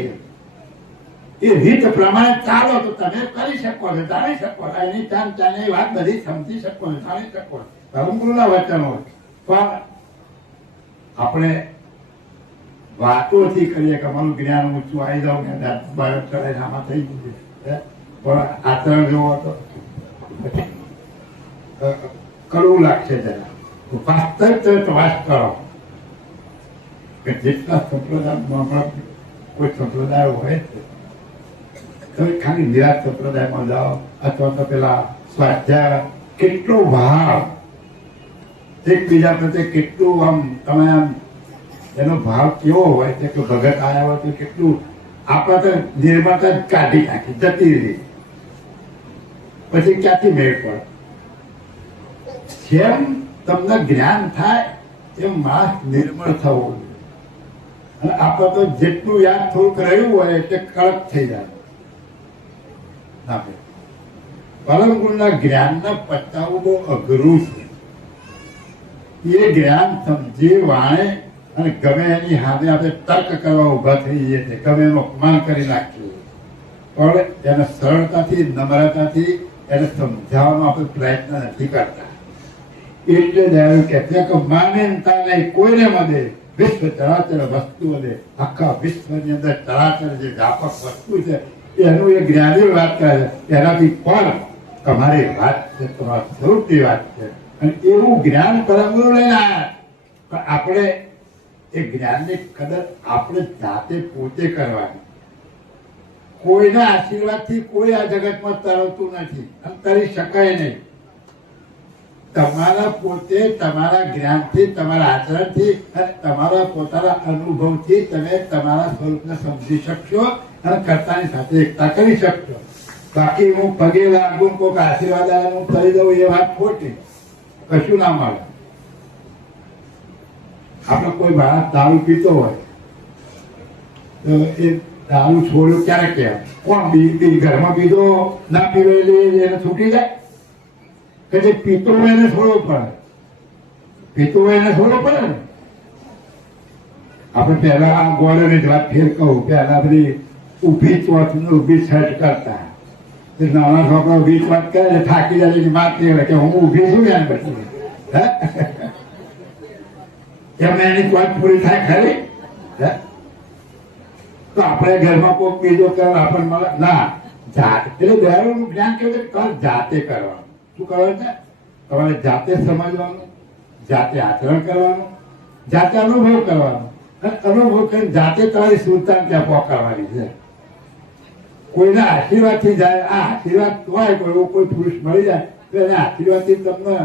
એ રીત પ્રમાણે ચાલો તો તમે કરી શકો છો, જાણી શકો છો. એની ચાની વાત બધી સમજી શકો છો, જાણી શકો છો. પરમ ગુરુના વચનો. પણ આપણે વાતોથી કરીએ કે અમારું જ્ઞાન ઊંચું આવી જાવ ને બાળક ચડાઈને આમાં થઈ ગયું છે, પણ આચરણ જેવો હતો કરવું લાગશે જરા. વાસ્તવિક તપાસ કરો કે જેટલા સંપ્રદાયમાં કોઈ સંપ્રદાય હોય છે તમે ખાલી નિરાશ સંપ્રદાયમાં જાઓ અથવા તો પેલા સ્વાધ્યાય, કેટલો ભાવ એકબીજા પ્રત્યે કેટલું આમ તમે આમ એનો ભાવ કેવો હોય છે કે ભગત આવ્યા હોય તો કેટલું આપણા તો નિર્માતા જ કાઢી નાખી જતી રહી, પછી ક્યાંથી મેળ પડે? જેમ તમને જ્ઞાન થાય એમ માણસ નિર્મળ થવો જોઈએ. અને આપણે તો જેટલું યાદ થોડુંક રહ્યું હોય એટલે કડક થઈ જાય. પરમ ગુરુના જ્ઞાનના પચાવવું બહુ અઘરું છે. એ જ્ઞાન સમજી વાણે અને ગમે એની સામે આપણે તર્ક કરવા ઉભા થઈ જઈએ છીએ, ગમે એનું અપમાન કરી નાખીએ, પણ એને સરળતાથી નમ્રતાથી એને સમજાવવાનો આપણે પ્રયત્ન નથી કરતા. એટલે જ આવ્યું કે માન્યતા નહીં કોઈને મળે, વિશ્વ ચરાચર વસ્તુ વધે. આખા વિશ્વની અંદર ચરાચર જે વ્યાપક વસ્તુ છે એનું એ જ્ઞાની વાત કરે છે. એનાથી પણ તમારી વાત છે, તમારા સ્વરૂપની વાત છે. અને એવું જ્ઞાન પરમગુરુ લઈને આવ્યા. પણ આપણે એ જ્ઞાનની કદર આપણે જાતે પોતે કરવાની. કોઈના આશીર્વાદથી કોઈ આ જગતમાં તરતું નથી અને તરી શકાય નહીં. તમારા પોતે તમારા જ્ઞાનથી, તમારા આચરણથી અને તમારા પોતાના અનુભવથી તમે તમારા સ્વરૂપને સમજી શકશો અને કર્તાની સાથે એકતા કરી શકશો. બાકી હું પગે લાગુ, કોઈક આશીર્વાદ આવે હું કરી દઉં એ વાત ખોટી, કશું ના મળે. આપણે કોઈ માણસ દારૂ પીતો હોય તો એ દારૂ છોડ્યું ક્યારે કહેવાય? કોણ ઘરમાં પીધો ના પીવેલી એને છૂટી જાય કે જે પીતો હોય એને છોડવો પડે? પીતો હોય એને છોડવો પડે ને. આપણે પહેલા આ ગોળની જ વાત ફેર કહું, પહેલા બધી ઊભી ચોથ ને ઊભી છઠ કરતા. નાના છોકરા ઊભી ચોથ કરે થાકી જાય મારતી હોય કે હું ઊભી છું ને પછી એમને એની ચોથ પૂરી થાય ખરી? તો આપણે ઘરમાં કોઈ બીજો કરે આપણને મળે ના. જાતે એટલે દારૂનું જ્ઞાન કેવું છે? જાતે કરવાનું. શું કરવાનું છે? તમારે જાતે સમજવાનું, જાતે આચરણ કરવાનું, જાતે અનુભવ કરવાનો અને અનુભવ કરીને જાતે તમારી સુલતાન ત્યાં પહોંચાડવાની છે. કોઈના આશીર્વાદથી જાય. આ આશીર્વાદ હોય કોઈ પુરુષ મળી જાય તો એના આશીર્વાદથી તમને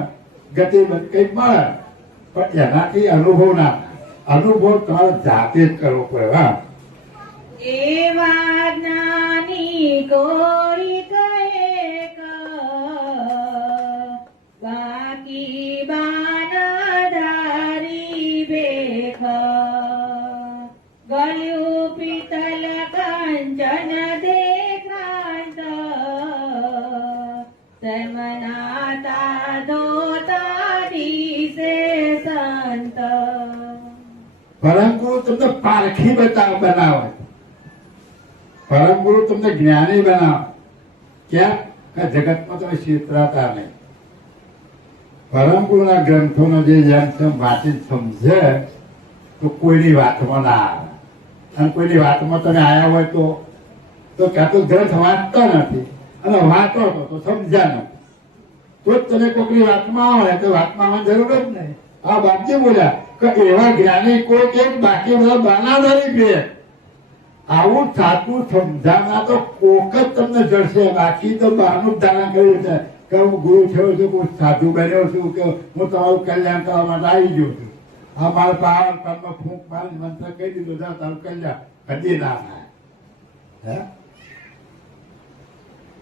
ગતિ કંઈક મળે, પણ એનાથી અનુભવ ના. અનુભવ તમારે જાતે જ કરવો પડે. હા, એવા જ્ઞાની કોઈ કહે બાકી બાનાધારી બેખ ગળ્યું પિતલ કંચન દેખાંત સમનાતા ધોતા દિશે સંત. પરમ ગુરુ તમને પારખી બનાવે. પરમ ગુરુ તમને જ્ઞાની બનાવે. ક્યાં? કે જગતમાં તમે છેતરાતા નહીં. પરમ ગુરુના ગ્રંથોનો જે જેમ વાંચી સમજે તો કોઈની વાતમાં ના આવે. અને કોઈની વાતમાં તમે આવ્યા હોય તો ક્યાં તો ગ્રંથ વાંચતા નથી અને વાંચો તો સમજ્યા નથી. તો જ તમે કોઈની વાતમાં આવે તો વાતમાં આવવાની જરૂર જ નહીં. આ બાપજી બોલ્યા કે એવા જ્ઞાની કોઈ કે બાકી બધા બાનાધારી બે. આવું સાચું સમજાવના તો કોક જ તમને જડશે, બાકી તો બહારનું જ ધારણ કર્યું છે કે હું ગુરુ થયો છું, હું સાધુ બન્યો છું, કે હું તમારું કલ્યાણ કરવા માટે આવી ગયો છું. આ મારા પાવર પરમાં ફૂંક મારી મંત્ર કહી દીધું છે તારું કલ્યાણ કદી ના થાય.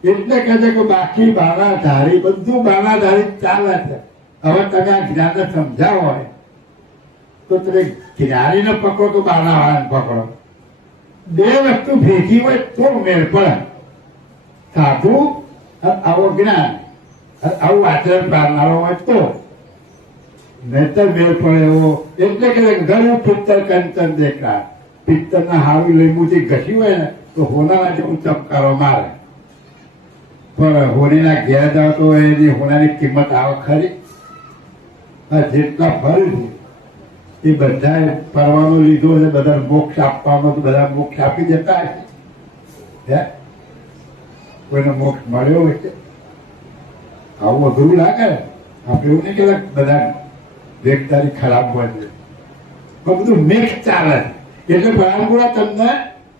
એટલે કહે છે કે બાકી બાણાધારી બધું બાણાધારી ચાલે છે. હવે તમે આ જ્ઞાનને સમજાવો હોય તો તમે જ્ઞાનીને પકડો તો બાણાવાળાને પકડો. બે વસ્તુ ભેગી હોય તો મેળ પડે. સાધુ આવો જ્ઞાન આવું આચરણ પાડનારો હોય તો નહીતર મેળ પડે એવો. એટલે કે ઘણું પિત્તર કંચન દેખા. પિત્તરના હારું લીંબુથી ઘસ્યું હોય ને તો હોનાના જેવું ચમકારો મારે. પણ હોનીના ઘેર જાવ તો એની હોનાની કિંમત આવે ખરી? જેટલા ફળ છે એ બધા પરવાનો લીધો છે, બધા મોક્ષ આપવાનો તો બધા મોક્ષ આપી દેતા હશે. કોઈને મોક્ષ મળ્યો હોય છે? આવું અઘરું લાગે. આપણે એવું નહીં કહેતા બધા વેગદારી ખરાબ હોય છે, પણ બધું મિક્સ ચાલે છે. એટલે પરમગુરુ તમને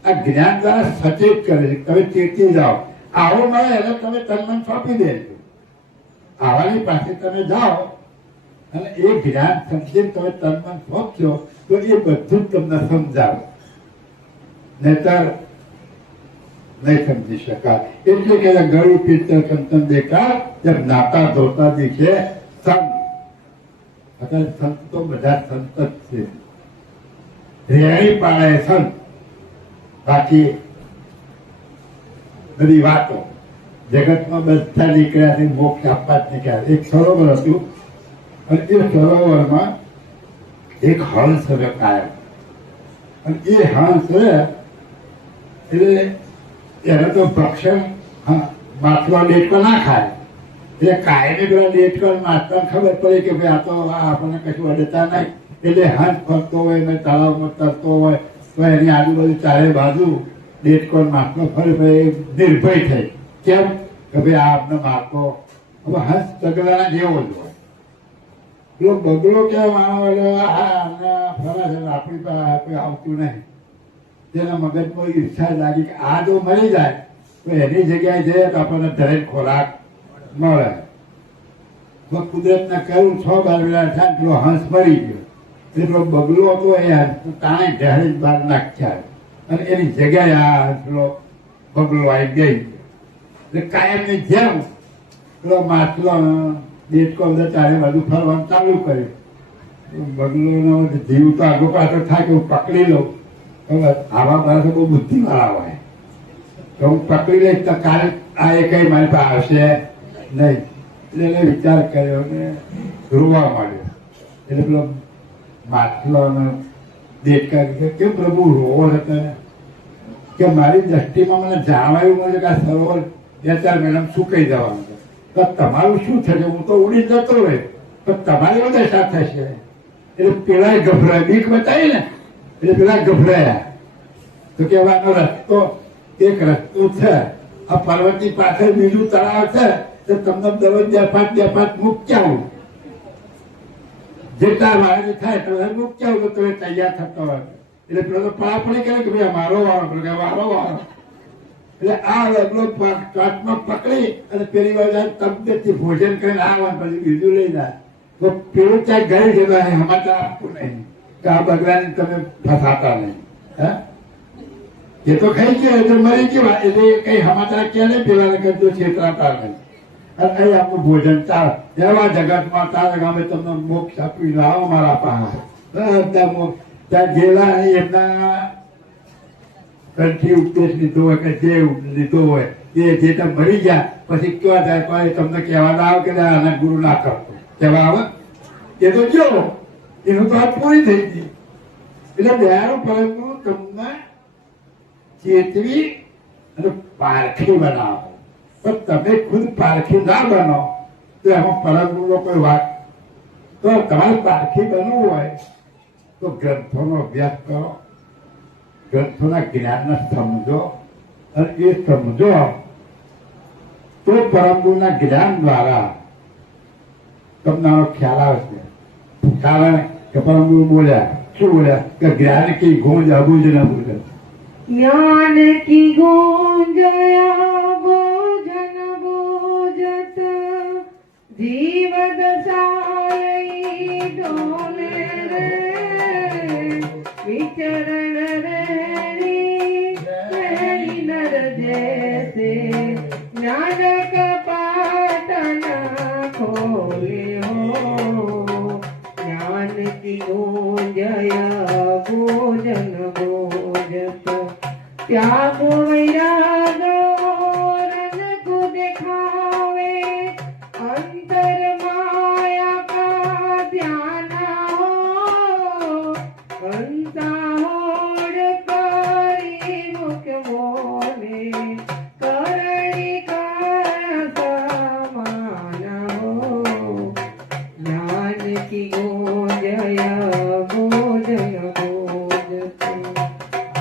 આ જ્ઞાન દ્વારા સચેત કરે છે. તમે ચેતી જાઓ. આવો મળે એટલે તમે તન સોંપી દેજો. આવાની પાસે તમે જાઓ અને એ જ્ઞાન સમજીને તમે તન સોંપશો તો એ બધું જ તમને સમજાવે. નહીતર નહીં સમજી શકાય. એટલે કે ગળું પિત્તર કંચન દેખા જબ નાતા ધોતા દીખે સંત. અત્યારે સંત તો બધા સંત જ છે. રેણી પાડે સંત. બાકી બધી વાતો જગતમાં બધા નીકળ્યા છે, મોક્ષ આપવા જ નીકળ્યા. એક સરોવર હતું અને એ સરોવરમાં એક હંસ રહ્યો કાયમ. અને એ હંસ એટલે એને તો ભક્ષણ માછલા ડેટકો ના ખાય. એટલે કાયમી પેલા ડેટકો માછલા ખબર પડે કે ભાઈ આ તો આપણને કશું અડતા નહીં. એટલે હંસ ફરતો હોય ને તળાવમાં તરતો હોય તો એની આજુબાજુ ચારે બાજુ ડેટકો માછલો ફરે નિર્ભય થઈ. કેમ કે ભાઈ આ આપણે મારતો. હવે હંસ તગડાના જેવો જ હોય. પેલો બગલો કેવા ફરા છે આપણી પાસે કોઈ આવતું નહીં. તેના મગજમાં ઈર્ષા લાગી કે આ જો મળી જાય તો એની જગ્યાએ જઈએ તો આપણને દરેક ખોરાક મળે. કુદરતને કહ્યું 6 બારવેલા થાય પેલો હંસ મરી ગયો એટલે પેલો બગલો હતો એ તાણે ઢાળી બહાર નાખ્યા અને એની જગ્યાએ આ પેલો બગલો આવી ગઈ. એટલે કાયમની જેમ પેલો માટલો દેશકો બધા ચારે બાજુ ફરવાનું ચાલુ કર્યું. બગલોનો જીવ તો આગો પાછો થાય કે હું પકડી લઉં. આવા માણસો બહુ બુદ્ધિવાળા હોય તો હું પકડી લઈશ તો કાલે આ એ કઈ મારી પાસે આવશે નહીં. એટલે એને વિચાર કર્યો ને રોવા માંડ્યો. એટલે પેલો માટલો દેડકા કેમ પ્રભુ રોવો હતો કે મારી દ્રષ્ટિમાં મને જાણવાયું મળે કે આ સરોવર 2-4 મહિનામાં સુકાઈ જવાનું છે. તો તમારું શું થશે? હું તો ઉડી જતો રહે તો તમારી બધા દશા થશે. એટલે પેલા ગભરાય, બીક બતાવી ને એટલે પેલા ગભરાયા. તો કહેવાનો રસ્તો એક રસ્તો છે, આ પર્વતની પાછળ બીજું તળાવ છે તો તમને દરરોજ 2-5 મૂક્યા આવું. જેટલા વાળા થાય તો મૂક્યા આવું તો તમે તૈયાર થતો હોય. એટલે પેલો તો પડાપડી કરે કે ભાઈ મારો વાળો વાળો. એટલે આ લગલો કાચમાં પકડી અને પેલી વાર તબિયતથી ભોજન કરીને આવવાનું પછી બીજું લઈ જાય. તો પેલું ત્યાં ગઈ જતા સમાચાર આપવું નહીં કે આ બગલાને તમે ફસાતા નહીં. હા, એ તો ખાઈ ગયો એટલે મરી ગયો એટલે કઈ સમાચાર ક્યાં નહીં પેલાને કરતો છેતરાતા નહીં. અને અહીં આપણું ભોજન ચાલ એવા જગતમાં તારા ગામે તમને મોક્ષ આપી લાવો મારા પાસે. ત્યાં ગયેલા એમના કંઠી ઉપદેશ લીધો હોય કે જે લીધો હોય એ જે તમે મરી ગયા પછી ક્યાં જાય કોઈ તમને કહેવા ના આવે કે આના ગુરુ ના કરતો કહેવા આવે. એ તો જો એનું તો આ પૂરી થઈ ગઈ. એટલે દયાળુ પરંતુ તમને ચેતવી અને પારખી બનાવો. પણ તમે ખુદ પારખી ના બનો તો એમાં પરમ ગુરુનો કોઈ વાત. તો તમારે પારખી બનવું હોય તો ગ્રંથોનો અભ્યાસ કરો, ગ્રંથોના જ્ઞાનને સમજો અને એ સમજો તો પરમ ગુરુના જ્ઞાન દ્વારા તમને ખ્યાલ આવશે. કારણ કે પરમ ગુરુ બોલ્યા, શું બોલ્યા કે જ્ઞાન કી ગૂંજ અબુજ ન બુજત. જ્ઞાન કી ગૂંજ અબુજ ન બુજત, જીવ દશાય ડોલે રે, વિચરણ રેણી રેણી નર જૈસે, જ્ઞાન કપાટ ન ખોલ્યો. જ્ઞાન કી ગૂંજય ભોજન ભોજત, ત્યાગો વૈરાગ રન को दिखावे, अंतर माया का ध्यान हो, अंता होड़ करी मुख मोने, करणी कर समान हो. ज्ञान की गूंजय भोजन भोजत,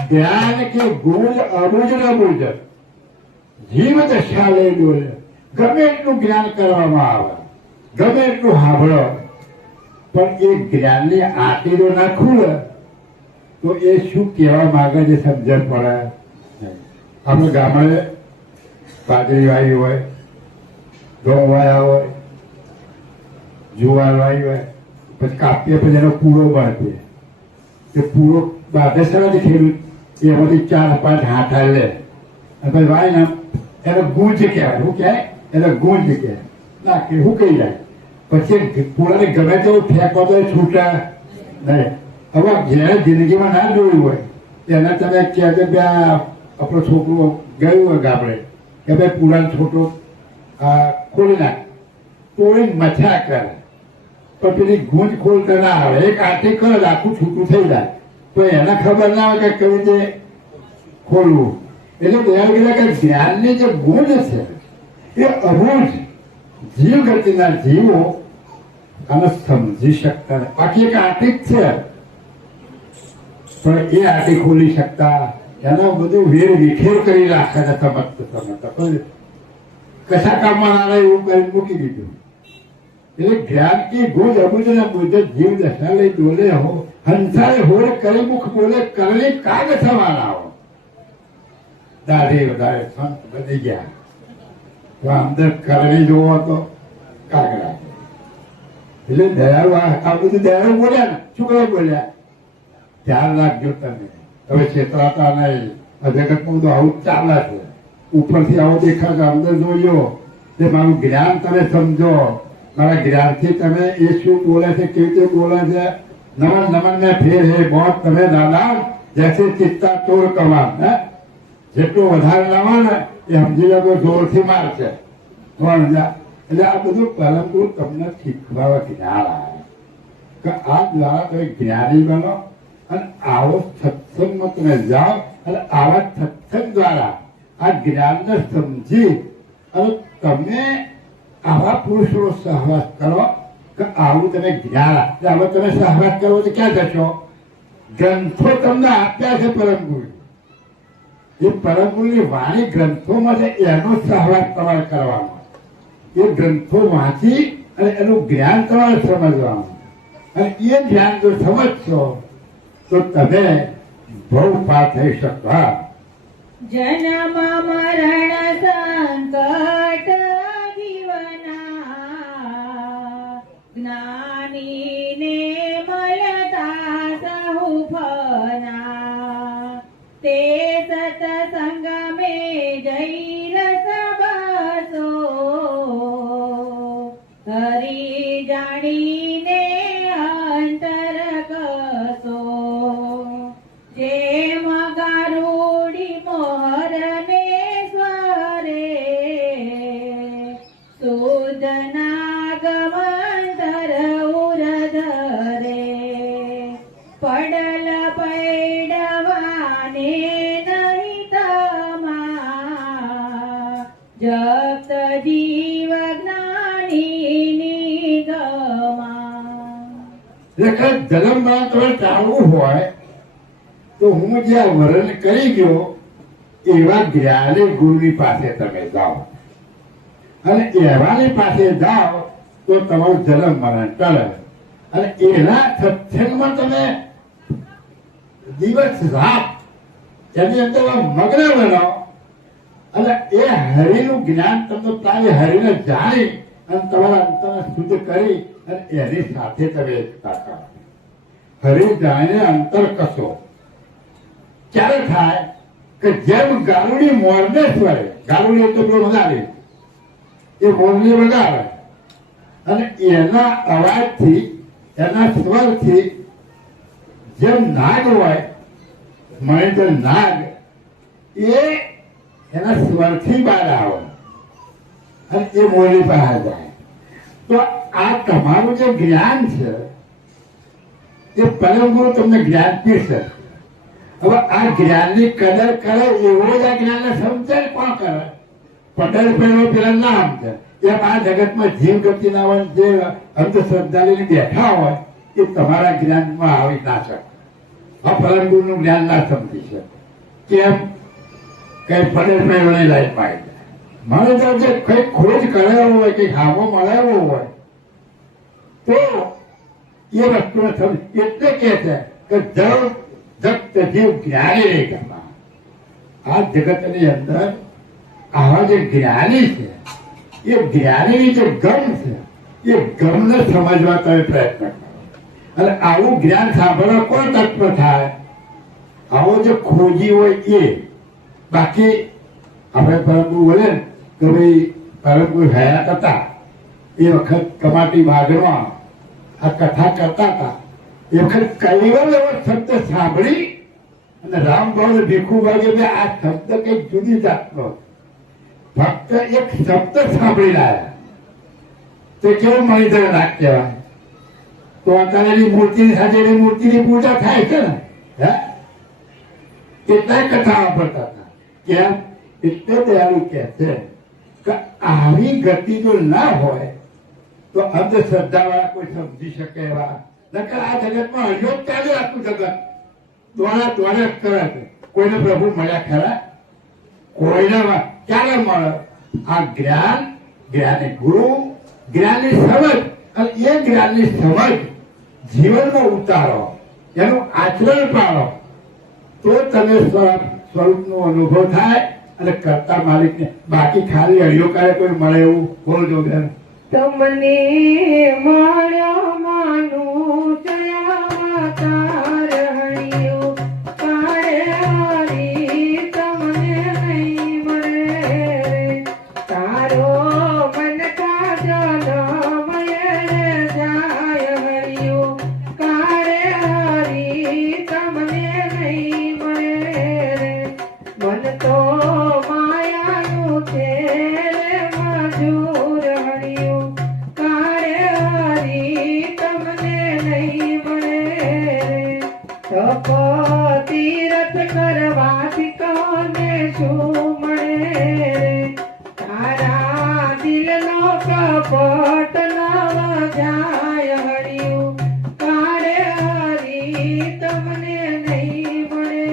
જ્ઞાન કે ગુંજ અબુજ ન બુજત, જીવ દશા લઈ ડોલે. ગમે એટલું જ્ઞાન કરવામાં આવે, ગમે એટલું સાંભળો, પણ એ જ્ઞાનની આંટીઓ ના ખુલે તો એ શું કહેવા માંગે છે સમજણ પડે. આપણે ગામડે બાજરી વાવી હોય, ઘઉં વાયા હોય, જુવાર વાવી હોય, પછી કાપીએ પછી એનો પૂરો બાંધીએ. એ પૂરો બાંધે સરસ ખેડૂત એમાંથી 4-5 હાથા લે અને પછી વાય ને એને ગુંજ કહેવાય. શું કહેવાય? એને ગુંજ કહેવાય. ના કે શું કહી જાય પછી પૂરાને ગમે તેવું ફેંકો તો છૂટા નહીં. હવે જેને જિંદગીમાં ના જોયું હોય એને તમે કહે કે ભાઈ આપણો છોકરો ગયું હોય ગામડે કે ભાઈ પૂરાનો છોટો ખોલી નાખ, તોડી મથા કરે પણ પેલી ગુંજ ખોલતા ના આવે. એક આંટી કરે આખું છૂટું થઈ જાય તો એને ખબર ના હોય કે કઈ રીતે ખોલવું. એટલે દયાળ કહેવાય કે જ્ઞાનની જે ગુંજ છે એ અબુજ જીવ ગતિના જીવો આને સમજી શકતા નથી. બાકી એક આંટી જ છે પણ એ આંટી ખોલી શકતા, એના બધું વેર વિખેર કરી રાખે છે. સમજતા કશા કામમાં ના રહે એવું કરી મૂકી દીધું. એટલે જ્ઞાન કી ગુજ અબુજ ને બુજ જીવ દશા લઈ ડોલે હો હંસાએ હોળ કરી મુખ બોલે કરણી કાગ સમાના હો દાઢી વધારે સંત બની ગયા તો અંદર કરણી જોવો તો કાગડા એટલે દયાળુ આ બધું દયાળુ બોલ્યા ને શું કરવા બોલ્યા ધ્યાન રાખજો તમે હવે છેતરાતા નહીં આ જગતમાં બધું આવું ચાલે છે ઉપરથી આવો દેખાશે અંદર જોયો તે મારું જ્ઞાન તમે સમજો મારા જ્ઞાનથી તમે એ શું બોલે છે કેવી રીતે બોલે છે નમન નમન ને ફેર હે બહોત તમે દાદા જૈસે ચિત્તા તોડ કમાન હે જેટલું વધારે લાવો ને એ સમજી લો જોરથી મારશે એટલે આ બધું પરંતુ તમને શીખવા જ્ઞાન આવે કે આ દ્વારા તમે જ્ઞાની બનો અને આવો સત્સંગમાં તમે જાઓ અને આવા સત્સંગ દ્વારા આ જ્ઞાનને સમજી અને તમે આવા પુરુષોનો સહવાસ કરો કે આવું તમે જ્ઞાન આપે હવે તમે સહવાસ કરો તો ક્યાં જશો ગ્રંથો તમને આપ્યા છે પરમ ગુરુ એ પરમ ગુરુની વાણી ગ્રંથોમાં છે એનો સહવાસ તમારે કરવાનો એ ગ્રંથો વાંચી અને એનું જ્ઞાન તમારે સમજવાનું અને એ જ્ઞાન જો સમજશો તો તમે બહુ પાર થઈ શકો જન્મ મરણ સંકટ જીવના જ્ઞાનીને મળતા સહુ ફના તે સતસંગ મે જઈ રસ બસો હરી જાણીને અંતર કસો જેમ ગારુડી મોહરને સ્વરે સુદના ગમંતર ઉરધરે પડલ પૈડવાને નહીં તમા જપ્ત જીવ જ્ઞાની ગમા જન્મમાં તમે ચાલવું હોય તો હું જ્યાં વર્ણન કરી ગયો એવા જ્ઞાની ગુરુની પાસે તમે જાઓ અને એવાની પાસે જાઓ તો તમારું જન્મ મરણ ટળે અને એના સત્સંગમાં તમે દિવસ રાત એની અંદર મગ્ન બનો અને એ હરિનું જ્ઞાન તમને પ્રાય હરિને જાણી અને તમારા અંતરને શુદ્ધ કરી અને એની સાથે તમે એકતા કરો હરિ જાણીને અંતર કશો ક્યારે થાય કે જેમ ગારુડી મોરને સ્વરે ગારુડી એટલે પેલો વગાડે એ મોરને વગાડે અને એના અવાજથી એના સ્વરથી જેમ નાગ હોય મહેન્દ્ર નાગ એ એના સ્વરથી બહાર આવે અને એ મોરની બહાર જાય તો આ તમારું જે જ્ઞાન છે એ પરમ ગુરુ તમને જ્ઞાન પીરશે હવે આ જ્ઞાનની કદર કરે એવો જ આ જ્ઞાનને સમજે કોણ કરે પટેલ પેલો પેલા ના સમજે એમ આ જગતમાં જીવ ગતિ ના હોય જે અંધશ્રદ્ધા લઈને બેઠા હોય એ તમારા જ્ઞાનમાં આવી ના શકે આ પરમ ગુરુનું જ્ઞાન ના સમજી શકે કેમ કઈ પટેલ પેલોની લાઈફમાં આવી જાય મને તો જે કઈ ખોજ કરાયો હોય કઈ હામો મળાયો હોય તો એ વસ્તુને સમજ એટલે કે છે કે જગત જીવ જ્ઞાની નહીં કરવા આ જગતની અંદર આવા જે જ્ઞાની છે એ જ્ઞાનીની જે ગમ છે એ ગમને સમજવા તમે પ્રયત્ન કરો અને આવું જ્ઞાન સાંભળવા કોણ તત્વ થાય આવો જે ખોજી હોય એ બાકી આપણે પરમગુરુ બોલે કે ભાઈ પરમગુરુ હયાત હતા એ વખત કમાટી બાગમાં આ કથા કરતા હતા એ વખત કૈવલ એવો શબ્દ સાંભળી અને રામભાવ ભીખુભાઈ બે આ શબ્દ કઈક જુદી જાતનો ફક્ત એક શબ્દ સાંભળી રહ્યા તો કેવું મણિધર નાક કહેવાય તો અત્યારેની મૂર્તિની સાથે મૂર્તિની પૂજા થાય છે ને હે કેટલાય કથા વાપરતા હતા કેમ એટલે દયાળુ કહે છે કે આવી ગતિ જો ના હોય તો અંધશ્રદ્ધાવાળા કોઈ સમજી શકે એવા નકર આ જગતમાં હજુ ચાલે આખું જગત દોડા દોડા કરે છે કોઈને પ્રભુ મળ્યા ખરા કોઈને ક્યારે મળે આ જ્ઞાન જ્ઞાની ગુરુ જ્ઞાની સમજ અને એ જ્ઞાનની સમજ જીવનમાં ઉતારો, એનું આચરણ પાડો, તો તમે સ્વરૂપનો અનુભવ થાય અને કરતા માલિકને. બાકી ખાલી હળિયો કરે કોઈ મળે એવું બોલજો બેન. તમને મળ્યો માનું ચયાવતાર હળિયો, કાળે હરી તમને નહીં મળે. તારો મન કાજલમય જાય હળિયો, કાળે હરી તમને નહીં મળે. મન તો માયાનું છે રે મજૂર હળિયો, કાળે હરી તમને નહીં મળે. તપ તીરથ કરવાથી કોને શું મળે. તારા દિલનો કપટ નવ જાય હળિયો, કાળે હરી તમને નહીં મળે.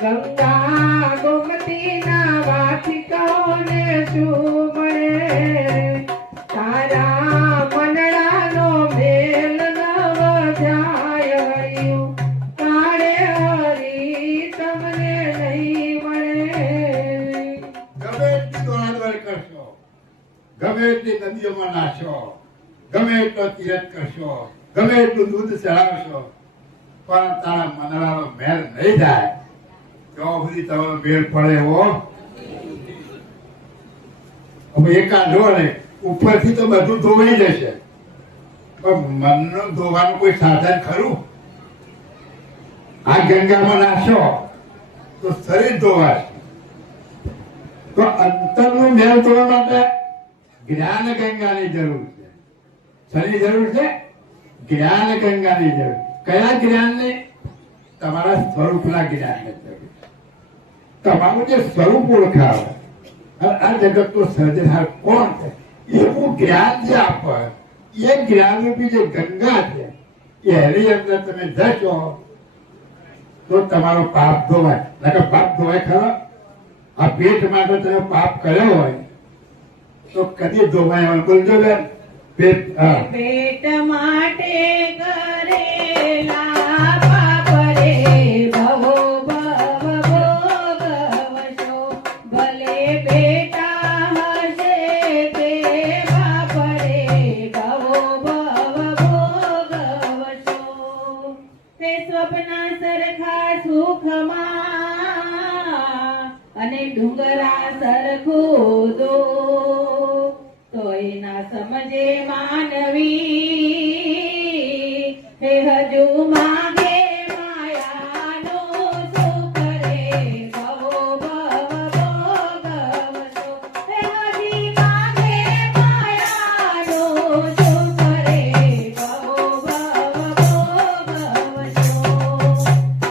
ગંગા ગોમતી નાવાથી કોને શું મળે. તારા મનડાનો મેલ નવ જાય હળિયો, કાળે હરી તમને નહીં મળે. ગમે એટલી દોડાદોડ કરશો, ગમે એટલી નદીઓમાં નાશો, ગમે એટલો તીરથ કરશો, ગમે એટલું દૂધ ચડાવશો, પણ તારા મનડાનો મેળ નહીં થાય ત્યાં સુધી તમારો મેળ પડે એવો. હવે એકાદ જો ને ઉપરથી તો બધું ધોવાઈ જશે, પણ મનનું ધોવાનું કોઈ સાધન ખરું? આ ગંગામાં નાશો તો શરીર ધોવાશે. તો અંતરનું મેળ ધોવા માટે જ્ઞાન ગંગાની જરૂર છે. શની જરૂર છે? જ્ઞાન ગંગાની જરૂર. કયા જ્ઞાનની? તમારા સ્વરૂપના જ્ઞાનની જરૂર. તમારું જે સ્વરૂપ ઓળખાવે અને આ જગતનો સર્જનહાર કોણ છે એવું જ્ઞાન જે આપે, એ જ્ઞાનરૂપી જે ગંગા છે એની અંદર તમે જશો તો તમારો પાપ ધોવાય. નકર પાપ ધોવાય ખરો? આ પેટ માટે તમે પાપ કર્યો હોય તો કદી ધોવાય? બોલજો બેન. પેટ પેટ માટે કરેલા પાપ રે ભવો ભવ ભોગવશો. ભલે બેટા હશે તે બાપ રે ભવો ભવ ભોગવશો. તે સ્વપ્ન સરખા સુખમાં અને ડુંગરા સરખું દો, તો એના સમજે માનવી હે હજુ માગે માયાનું સુખ રે ભવો ભવ ભોગવશો. હે હજી માગે માયાનું સુખ રે ભવો ભવ ભોગવશો.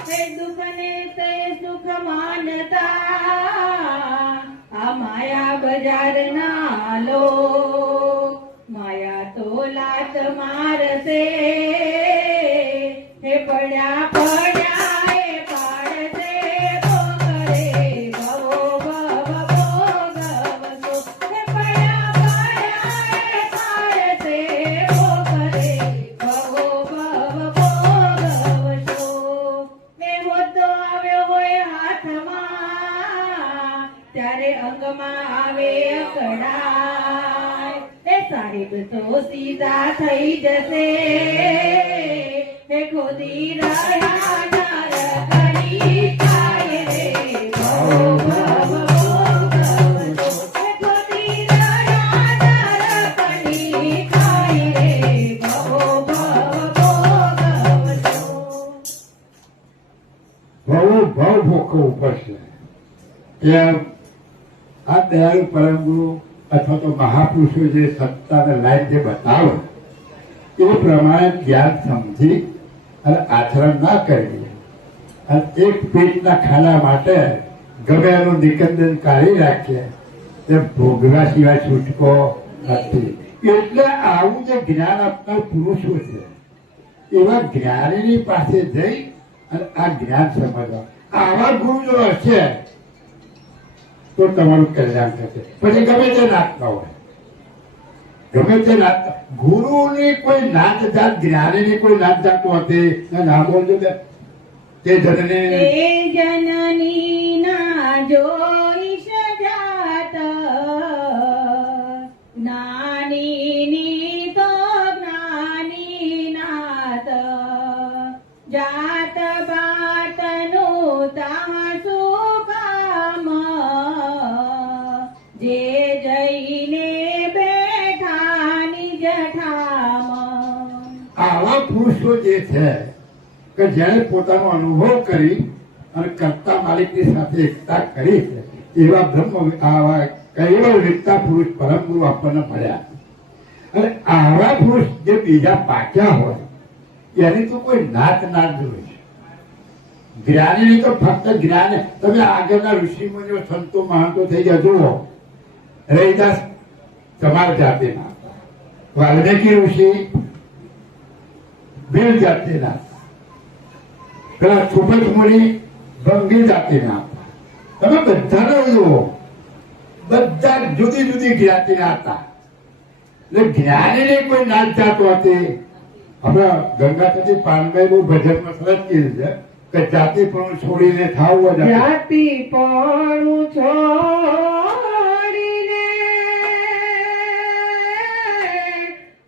હે દુઃખને તે સુખ માનતા આ માયા બજારના લો. માયા તો લાત મારશે, હે પડ્યા પડ્યા એ પાડશે ભોગરે ભવો ભવ ભોગવશો. હે પડ્યા પડ્યા એ પાડશે ભોગરે ભવો ભવ ભોગવશો. મેં હોદ્દો આવ્યો હોય હાથમાં, ત્યારે અંગમાં આવે અકળાય. હે સાહેબ તો સીધા થઈ જશે, હે ખોદી રહ્યા નરકની કાય રે ભવો ભવ ભોગવશો. હે ખોદી રહ્યા નરકની કાય રે ભવો ભવ ભોગવશો. બહુ ભાવ ભોગવવું પડશે. એમ આ દયાળુ પરમ ગુરુ અથવા તો મહાપુરુષો જે સત્તાને લાઈન જે બતાવે એ પ્રમાણે જ્ઞાન સમજી અને આચરણ ના કરવી અને એક પેટના ખાના માટે ગમે એનું નિકંદન કાઢી રાખીએ તે ભોગવા સિવાય છૂટકો નથી. એટલે આવું જે જ્ઞાન આપનાર પુરુષો છે એવા જ્ઞાનીની પાસે જઈ અને આ જ્ઞાન સમજવા. આવા ગુરુ જો હશે તો તમારું કલ્યાણ થશે. પછી ગમે તે નાખતા હોય ગમે તે નાત ગુરુની કોઈ નાત જાત જ્ઞાનીની કોઈ નાત જાત હોતી ના બોલજો બે તે જનની ના જોઈશ જાત જ્ઞાનીની તો જ્ઞાની નાત જાત બાતનું તાસું કામ જે જઈને બેઠાની જઠામાં. આવા પુરુષો જે છે કે જેણે પોતાનો અનુભવ કરી અને કરતા માલિકની સાથે એકતા કરી છે એવા બ્રહ્મ આવા કૈવલ વેદતા પુરુષ પરમ ગુરુ આપણને મળ્યા. અને આવા પુરુષ જે બીજા પાક્યા હોય એની તો કોઈ નાત ના જોઈ છે. જ્ઞાનીની તો ફક્ત જ્ઞાન. તમે આગળના ઋષિ મુનિઓ સંતો મહાંતો થઈ ગયા જુઓ. રૈદાસ તમારા જાતિના, વાલ્મીકી ઋષિ ભીલ જાતિના, પેલા સુપત મુનિ ભંગી જાતિના. તમે બધાને જુઓ, બધા જુદી જુદી જ્ઞાતિના હતા. એટલે જ્ઞાનીની કોઈ નાત જાત હતી. આપણા ગંગાપતિ પાનભાઈ નું ભજનમાં સરસ કીધું છે કે જાતિ પણ છોડીને થાવું જાતિ પણ છોડીને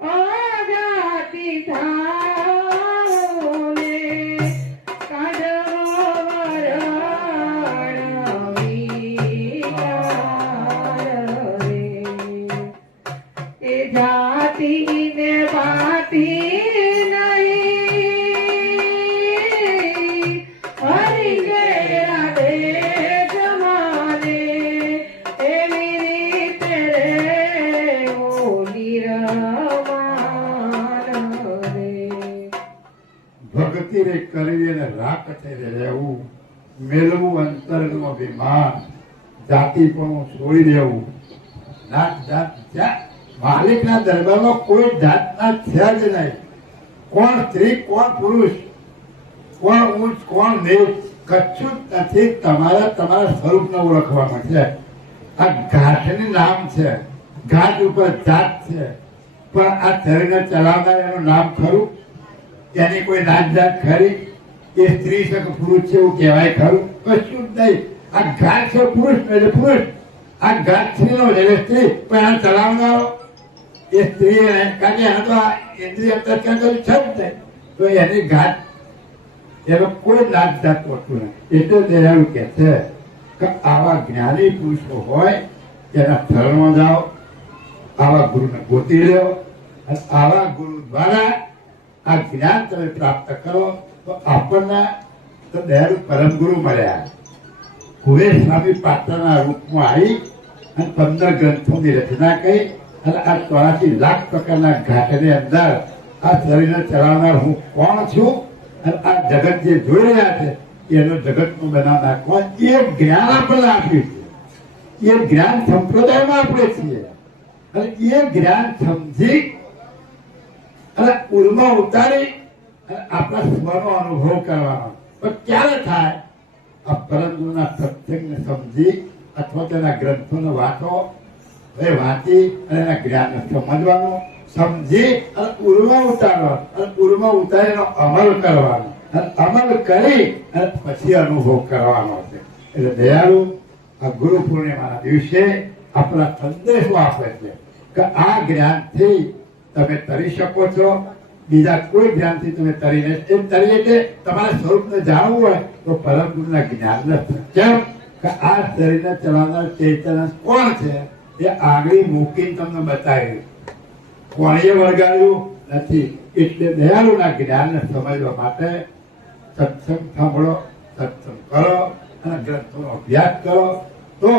અજાતિ થાઓને કાઢવો વરણ વિચાર રે. એ જાતિને બાતી ભક્તિ રે કરી અને રાખતે રહેવું, મેળવું અંતરનું અભિમાન, જાતિ પણ છોડી દેવું. નાત જાત માલિકના દરબારમાં કોઈ જાતના છે જ નહીં. કોણ સ્ત્રી, કોણ પુરુષ, કોણ ઊંચ, કોણ નીચ, કશું જ નથી. તમારા સ્વરૂપને ઓળખવામાં છે. આ ઘાટનું નામ છે, ઘાટ ઉપર જાત છે, પણ આ શરીરને ચલાવનાર એનું નામ ખરું? એની કોઈ નાત જાત ખરી? એ સ્ત્રી છે કે પુરુષ છે એવું કહેવાય ખરું? કશું જ નહીં. આ ઘાટ છે પુરુષ એટલે પુરુષ, આ ઘાટ સ્ત્રીનો એટલે સ્ત્રી, પણ આ ચલાવનારો એ સ્ત્રી કારણ કે એના તો આ ઇન્દ્રિય અંતસ્કરણ કર્યું છે જ નહીં. તો એની ઘાટ એનો કોઈ નાત જાત હોતું નથી. એટલે દયાળુ કહે છે કે આવા જ્ઞાની પુરુષો હોય એના સ્થળમાં જાઓ, આવા ગુરુને ગોતી લ્યો અને આવા ગુરુ દ્વારા આ જ્ઞાન તમે પ્રાપ્ત કરો તો આપણને તો દયાળુ પરમ ગુરુ મળ્યા. કુબેર સ્વામી પાત્રના રૂપમાં આવી અને 15 ગ્રંથોની રચના કરી અને આ 84 લાખ પ્રકારના ઘાટની અંદર આ શરીરને ચલાવનાર હું કોણ છું અને આ જગત જે જોઈ રહ્યા છે એનો જગતનું બનાવનાર કોણ, એ જ્ઞાન આપણને આપ્યું છે. એ જ્ઞાન સંપ્રદાયમાં આપણે છીએ અને એ જ્ઞાન સમજી અને ઉર્મા ઉતારી અને આપણા સ્વનો અનુભવ કરવાનો. પણ ક્યારે થાય? આ પરમ ગુરુના સત્સંગને સમજી અથવા તેના ગ્રંથોને વાંચી અને એના જ્ઞાનને સમજવાનું, સમજી અને ઉર્મા ઉતારવાનો અને ઉર્મા ઉતારીનો અમલ કરવાનો અને અમલ કરી અને પછી અનુભવ કરવાનો છે. એટલે દયાળુ આ ગુરુ પૂર્ણિમાના દિવસે આપણા સંદેશો આપે છે કે આ જ્ઞાનથી તમે તરી શકો છો. બીજા કોઈ જ્ઞાનથી તમે તરી નહીં. એમ તરી એટલે તમારા સ્વરૂપને જાણવું હોય તો પરમ ગુરુના જ્ઞાન કેમ કે આ શરીરને ચલાવનાર ચૈતન્ય કોણ છે એ આગળ મૂકીને તમને બતાવ્યું. કોણીએ વળગાડ્યું નથી. એટલે દયાળુના જ્ઞાનને સમજવા માટે સત્સંગ સાંભળો, સત્સંગ કરો અને ગ્રંથોનો અભ્યાસ કરો તો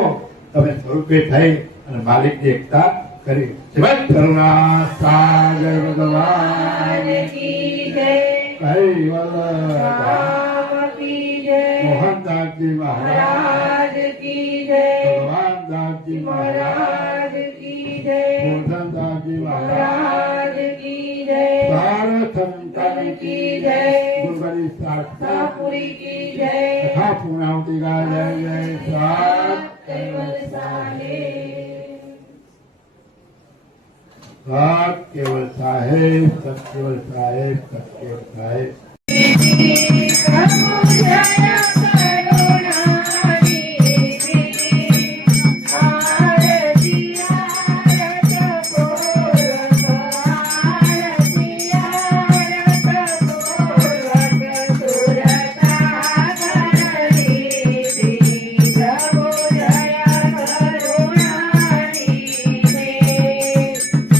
તમે સ્વરૂપે થઈ અને માલિકની એકતા કરી. જય કરુણા સાગર ભગવાન કી જય. કૈવલ રામ કી જય. મોહનદાસજી મહારાજ કી જય. ભગવાન દાસજી મહારાજ કી જય. મોહનદાસજી મહારાજ કી જય. સાર સંતન કી જય. ગુરુગરી શાસ્ત્રાપુરી કી જય. તથા પૂર્ણાવતી ગાય જય જય સાત કૈવલ સાહેબ. સત્કેવલ સાહેબ, સત્કેવલ સાહેબ, સત્કેવલ સાહેબ. પ્રભુ જય કરુણાનિધિ, આરતી આરત પૂર્વક, આરતી આરત પૂર્વક, સુરસાગર નિધિ. પ્રભુ જય કરુણાનિધિ,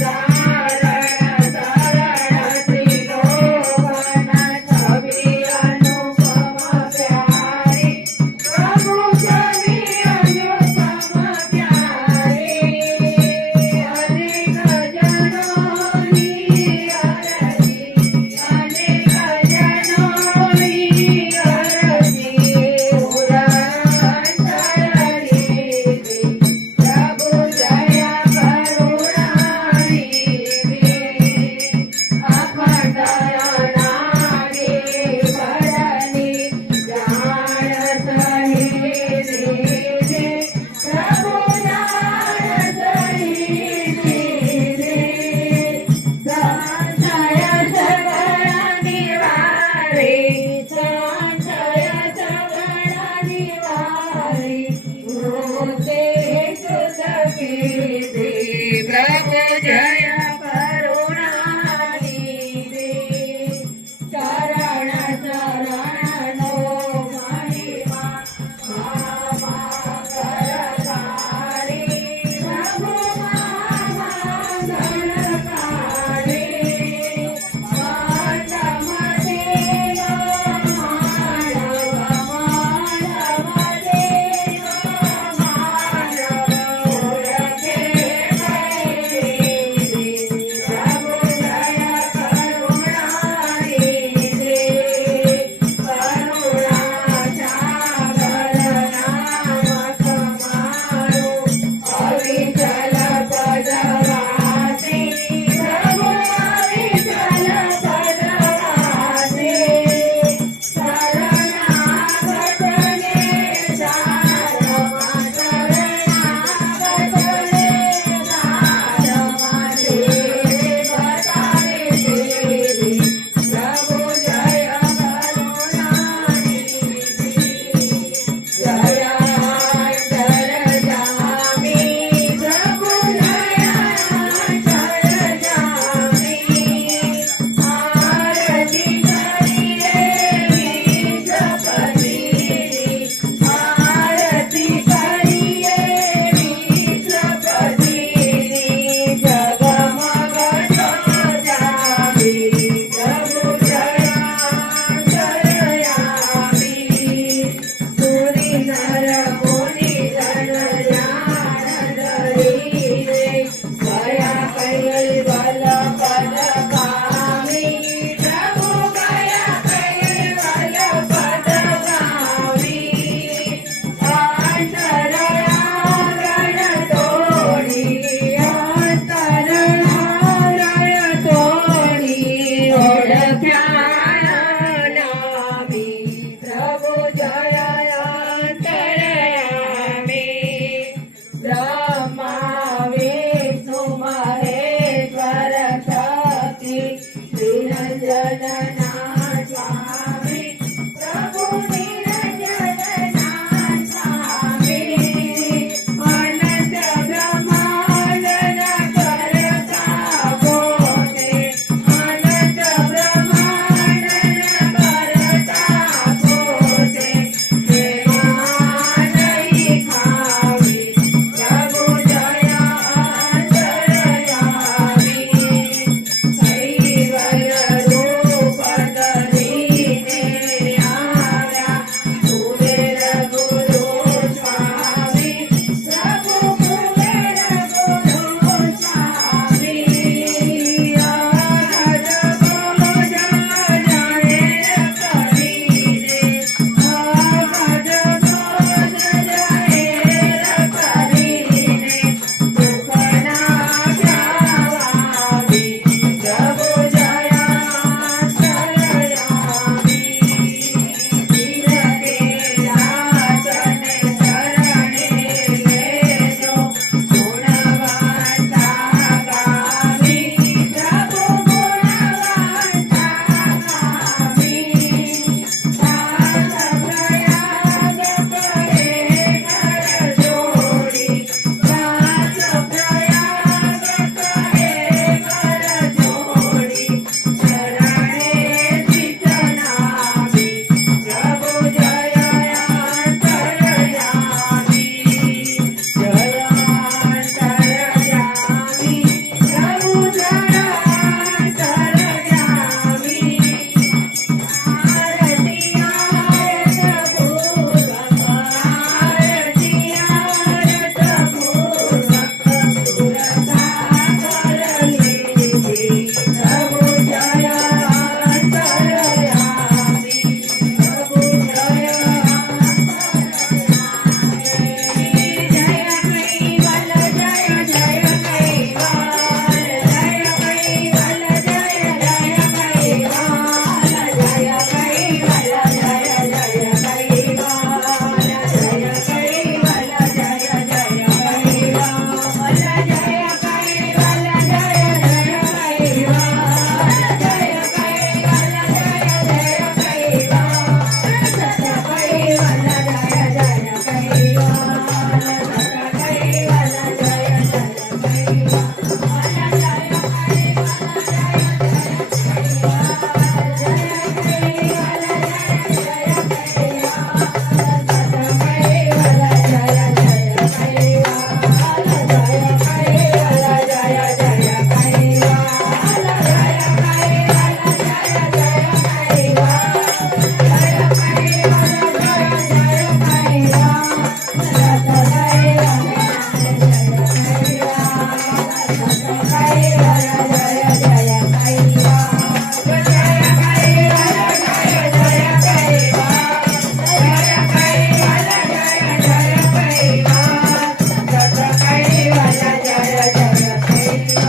સારણ શરણ ત્રિલોકન છબી અનુપમ પ્યારા.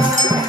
રામ